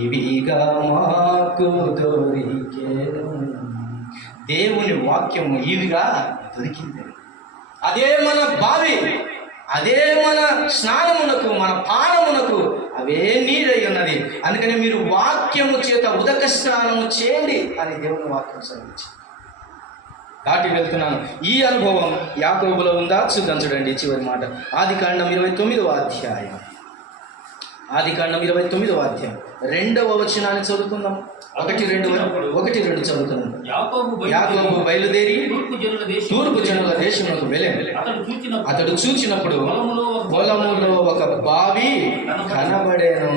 ఇవిగా మాకు దొరికెను. దేవుని వాక్యము ఈవిగా దొరికింది. అదే మన బావి, అదే మన స్నానమునకు, మన పానమునకు అవే నీరై ఉన్నది. అందుకని మీరు వాక్యము చేత ఉదక స్నానము చేయండి అని దేవుని వాక్యం సెలవించింది. దాటి వెళ్తున్నాను. ఈ అనుభవం యాకోబులో ఉందా? చూద్దాం. చూడండి చివరి మాట. ఆదికాండం 29వ అధ్యాయం. ఆదికాండం 29వ అధ్యాయం 2వ వచనాన్ని చదువుకుందాం. 1-2 చదువుకుందాం. యాకోబు బయలుదేరి తూర్పు జనుల దేశమునకు వెళ్ళాను. అతడు చూచినప్పుడు పొలములో ఒక బావి కనబడేను.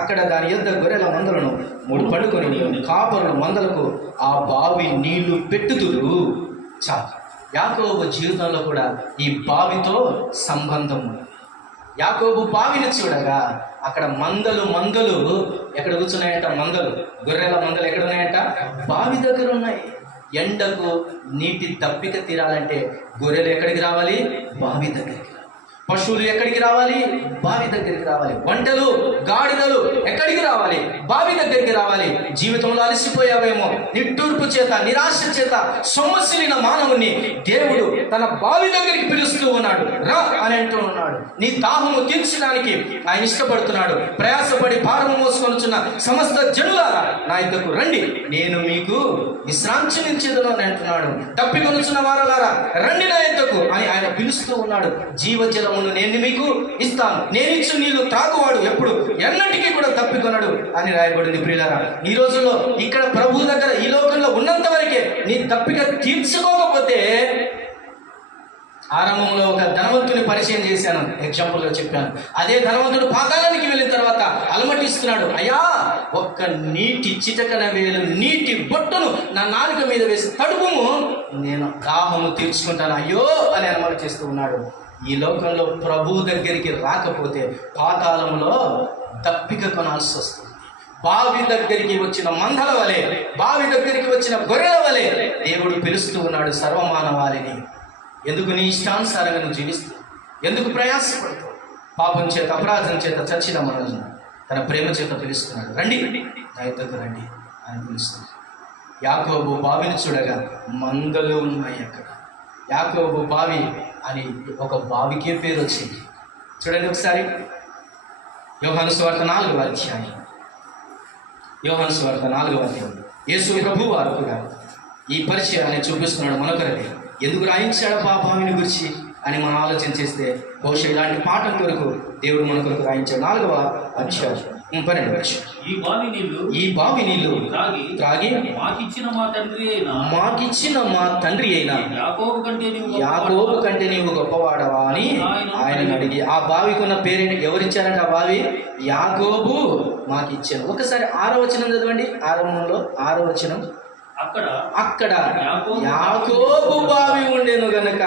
అక్కడ దాని యొద్ద గొర్రెల మందలను 3 పడుకొని కాపరులు మందలకు ఆ బావి నీళ్లు పెట్టుదురు. యాకోబు జీవితంలో కూడా ఈ బావితో సంబంధం ఉంది. యాకోబు బావిని చూడగా అక్కడ మందలు ఎక్కడ కూర్చున్నాయంట? గొర్రెల మందలు ఎక్కడ ఉన్నాయంట? బావి దగ్గర ఉన్నాయి. ఎండకు నీటి దప్పిక తీరాలంటే గొర్రెలు ఎక్కడికి రావాలి? బావి దగ్గరికి. పశువులు ఎక్కడికి రావాలి? బావి దగ్గరికి రావాలి. ఒంటెలు గాడిదలు ఎక్కడికి రావాలి? బావి దగ్గరికి రావాలి. జీవితంలో అలసిపోయావేమో, నిట్టూర్పు చేత నిరాశ చేత సొమ్మసిలిన మానవుని దేవుడు తన బావి దగ్గరికి పిలుస్తూ ఉన్నాడు. రా అని అంటూ ఉన్నాడు. నీ దాహము తీర్చడానికి ఆయన ఇష్టపడుతున్నాడు. ప్రయాసపడి భారము మోసుకొనుచున్న సమస్త జనులారా నా ఇద్దరు రండి, నేను మీకు విశ్రాంతి నించేదను అని అంటున్నాడు. తప్పికొనుచున్న వారలారా రండి నా ఇద్దకు అని ఆయన పిలుస్తూ ఉన్నాడు. జీవజలమును నేను మీకు ఇస్తాను, నేను ఇచ్చు నీళ్లు త్రాగువాడు ఎప్పుడు ఎన్నటికీ కూడా తప్పికొనడు అని రాయబడింది. ప్రియులారా, ఈ రోజుల్లో ఇక్కడ ప్రభు దగ్గర ఈ లోకంలో ఉన్నంత వరకే నీ తప్పిక తీర్చుకోకపోతే, ఆరంభంలో ఒక ధనవంతుని పరిచయం చేశాను, ఎగ్జాంపుల్గా చెప్పాను. అదే ధనవంతుడు పాతాళానికి వెళ్ళిన తర్వాత అలమటిస్తున్నాడు. అయ్యా, ఒక్క నీటి చిటకన వేలు నీటి బొట్టును నా నాలుక మీద వేసి తడుపుము, నేను దాహము తీర్చుకుంటాను అయ్యో అని అలమటిస్తూ ఉన్నాడు. ఈ లోకంలో ప్రభు దగ్గరికి రాకపోతే పాతాళంలో దప్పిక కొనాల్సి వస్తుంది. బావి దగ్గరికి వచ్చిన మందల వలె, బావి దగ్గరికి వచ్చిన గొర్రెల వలె దేవుడు పిలుస్తూ ఉన్నాడు సర్వమానవాళిని. ఎందుకు నీ ఇష్టానుసారంగా నువ్వు జీవిస్తూ, ఎందుకు ప్రయాసపడతావు? పాపం చేత అపరాధం చేత చచ్చిన మనల్ని తన ప్రేమ చేత పిలుస్తున్నాడు. రండి నా యొద్దకు రండి అని పిలుస్తున్నాడు. యాకోబు బావిని చూడగా మందలు ఉన్నాయి అక్కడ. యాకోబు బావి అని ఒక బావికే పేరు వచ్చింది. చూడండి ఒకసారి యోహాను సువార్త 4వ అధ్యాయం. యోహాను సువార్త 4వ అధ్యాయం. యేసు ప్రభు వారు కూడా ఈ పరిచయాన్ని చూపిస్తున్నాడు మనకొరకే. ఎందుకు రాయించాడు బావిని గురించి అని మనం ఆలోచన చేస్తే బహుశా ఇలాంటి పాఠం కొరకు దేవుడు మన కొరకు రాయించాడు. 4వ అధ్యాయం 12వ వచనం. ఈ బావి నీళ్లు త్రాగి మాకిచ్చిన మా తండ్రి అయిన యాకోబు కంటే నీవు గొప్పవాడవా అని ఆయన అడిగి, ఆ బావికి ఉన్న పేరు ఎవరిచ్చారంటే ఆ బావి యాకోబు మాకిచ్చాను. ఒకసారి 6వ వచనం చదవండి. ఆరంభంలో 6వ వచనం. అక్కడ యాకోబు బావి ఉండెను గనుక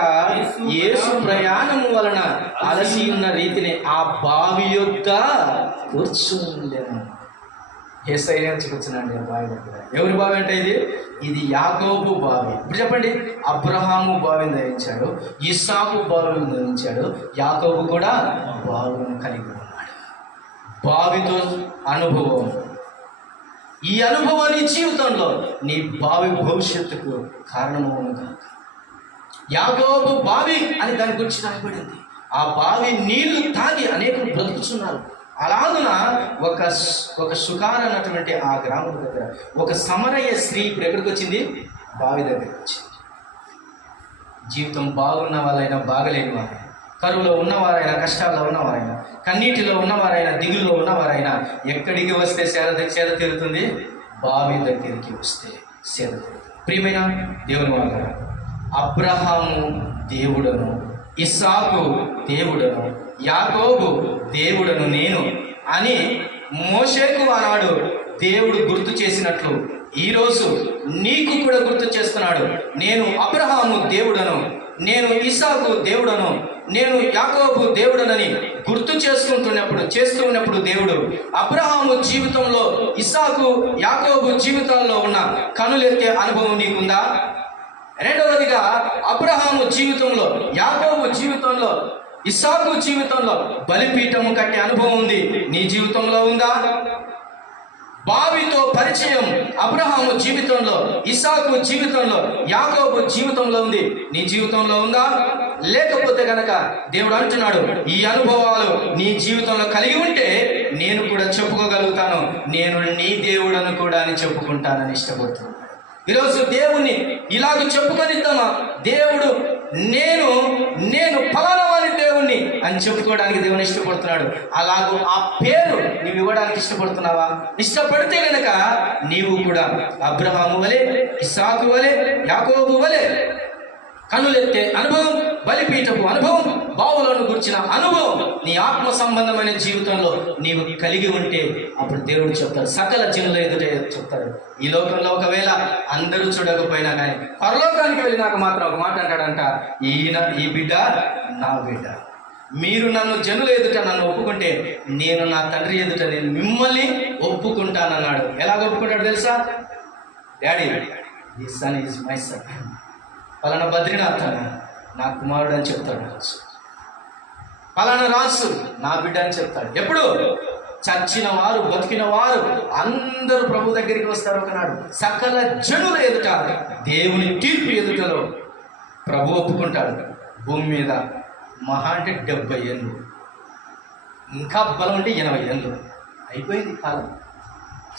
యేసు ప్రయాణము వలన అలసి ఉన్న రీతిని ఆ బావి యొద్ద కూర్చుండెను. యేసయ్య చూపించనండి ఆ బావి దగ్గర. ఎవరి బావి అంటే ఇది యాకోబు బావి. ఇప్పుడు చెప్పండి, అబ్రహాము బావిని ధరించాడు, ఇస్సాకు బావిని ధరించాడు, యాకోబు కూడా బావిని కలిగి ఉన్నాడు. బావితో అనుభవం, ఈ అనుభవం నీ జీవితంలో నీ భావి భవిష్యత్తుకు కారణమవును కాక. యాకోబు బావి అని దాని గురించి రాయబడింది. ఆ బావి నీళ్లు తాగి అనేకులు బ్రతుకుతున్నారు. అలాగున ఒక సుకార్ అన్నటువంటి ఆ గ్రామం దగ్గర ఒక సమరయ్య స్త్రీ ఇప్పుడు ఎక్కడికి వచ్చింది? బావి దగ్గరికి వచ్చింది. జీవితం బాగున్న వాళ్ళైనా బాగలేని వారైనా, కరువులో ఉన్నవారైనా, కష్టాల్లో ఉన్నవారైనా, కన్నీటిలో ఉన్నవారైనా, దిగుల్లో ఉన్నవారైనా ఎక్కడికి వస్తే సేద తీరుతుంది? బావి దగ్గరికి వస్తే సేద తీరుతుంది. ప్రియమైన దేవుని వారు, అబ్రహాము దేవుడను, ఇస్సాకు దేవుడను, యాకోబు దేవుడను నేను అని మోషేకు ఆనాడు దేవుడు గుర్తు చేసినట్లు ఈరోజు నీకు కూడా గుర్తు చేస్తున్నాడు. నేను అబ్రహాము దేవుడను, నేను ఇస్సాకు దేవుడను, నేను యాకోబు దేవుడనని గుర్తు చేస్తున్నప్పుడు దేవుడు అబ్రహాము జీవితంలో, ఇస్సాకు, యాకోబు జీవితాల్లో ఉన్న కనులెత్తే అనుభవం నీకుందా? రెండవదిగా అబ్రహాము జీవితంలో, యాకోబు జీవితంలో, ఇస్సాకు జీవితంలో బలిపీఠము కట్టే అనుభవం ఉంది. నీ జీవితంలో ఉందా? బావితో పరిచయం అబ్రహాము జీవితంలో, ఇస్సాకు జీవితంలో, యాకోబు జీవితంలో ఉంది. నీ జీవితంలో ఉందా? లేకపోతే గనక దేవుడు అంటున్నాడు, ఈ అనుభవాలు నీ జీవితంలో కలిగి ఉంటే నేను కూడా చెప్పుకోగలుగుతాను, నేను నీ దేవుడను కూడా అని చెప్పుకుంటానని ఇష్టపడుతున్నాను. ఈరోజు దేవుణ్ణి ఇలాగ చెప్పుకొనిద్దామా? దేవుడు నేను ఫలానా వారి దేవుణ్ణి అని చెప్పుకోవడానికి దేవుని ఇష్టపడుతున్నాడు. అలాగూ ఆ పేరు నీవు ఇవ్వడానికి ఇష్టపడుతున్నావా? ఇష్టపడితే గనక నీవు కూడా అబ్రహాము వలె, ఇస్సాకు వలె, యాకోబు వలె కనులెత్తే అనుభవం, బలిపీఠపు అనుభవం, బావులను గుర్చిన అనుభవం నీ ఆత్మ సంబంధమైన జీవితంలో నీవు కలిగి ఉంటే అప్పుడు దేవుడు చెప్తాడు, సకల జనుల ఎదుట చెప్తాడు. ఈ లోకంలో ఒకవేళ అందరూ చూడకపోయినా కానీ పరలోకానికి వెళ్ళినాక మాత్రం ఒక మాట అంటాడంట, ఈ బిడ్డ నా బిడ్డ. మీరు నన్ను జనుల ఎదుట నన్ను ఒప్పుకుంటే నేను నా తండ్రి ఎదుట నేను మిమ్మల్ని ఒప్పుకుంటానన్నాడు. ఎలాగ ఒప్పుకుంటాడు తెలుసా? Daddy, this son is my son. పలానా బద్రీనాథ్ నా కుమారుడు అని చెప్తాడు రాజు. పలానా రాజు నా బిడ్డ అని చెప్తాడు. ఎప్పుడు? చచ్చిన వారు, బతికిన వారు అందరూ ప్రభు దగ్గరికి వస్తారు ఒకనాడు. సకల జనుల ఎదుట, దేవుని తీర్పు ఎదుటలో ప్రభు ఒప్పుకుంటాడు. భూమి మీద మహా అంటే 70 ఏళ్ళు, ఇంకా బలం అంటే 80 ఏళ్ళు. అయిపోయింది కాలం.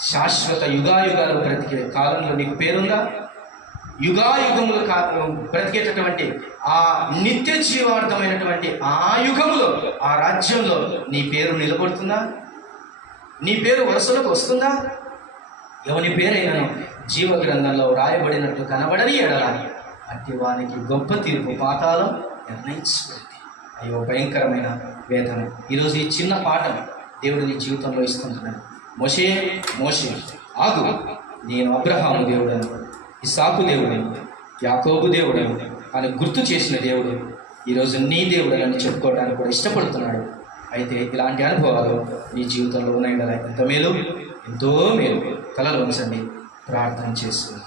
శాశ్వత యుగాయుగాలు బ్రతికే కాలంలో నీకు పేరుందా? యుగాయుగములు బ్రతికేటటువంటి ఆ నిత్య జీవార్థమైనటువంటి ఆ యుగములో, ఆ రాజ్యంలో నీ పేరు నిలబడుతుందా? నీ పేరు వరుసలోకి వస్తుందా? ఎవని పేరైనాను జీవ గ్రంథంలో రాయబడినట్లు కనబడని ఎడల అట్టి వానికి గొప్ప తీర్పు పాతాళం నిర్ణయించబడింది. అయ్యో భయంకరమైన వేదన. ఈరోజు ఈ చిన్న పాఠం దేవుడు నీ జీవితంలో ఇస్తున్నాడు. మోషే ఆగు, నేను అబ్రహాము దేవుడను, ఇస్సాకు దేవుడను, యాకోబు దేవుడను అని గుర్తు చేసిన దేవుడు ఈరోజు నీ దేవుడని చెప్పుకోవడానికి కూడా ఇష్టపడుతున్నాడు. అయితే ఇలాంటి అనుభవాలు నీ జీవితంలో ఉన్నాయి కదా, ఎంతో మేలు, ఎంతో మేలు. తలలో ఉంచండి, ప్రార్థన చేస్తుంది.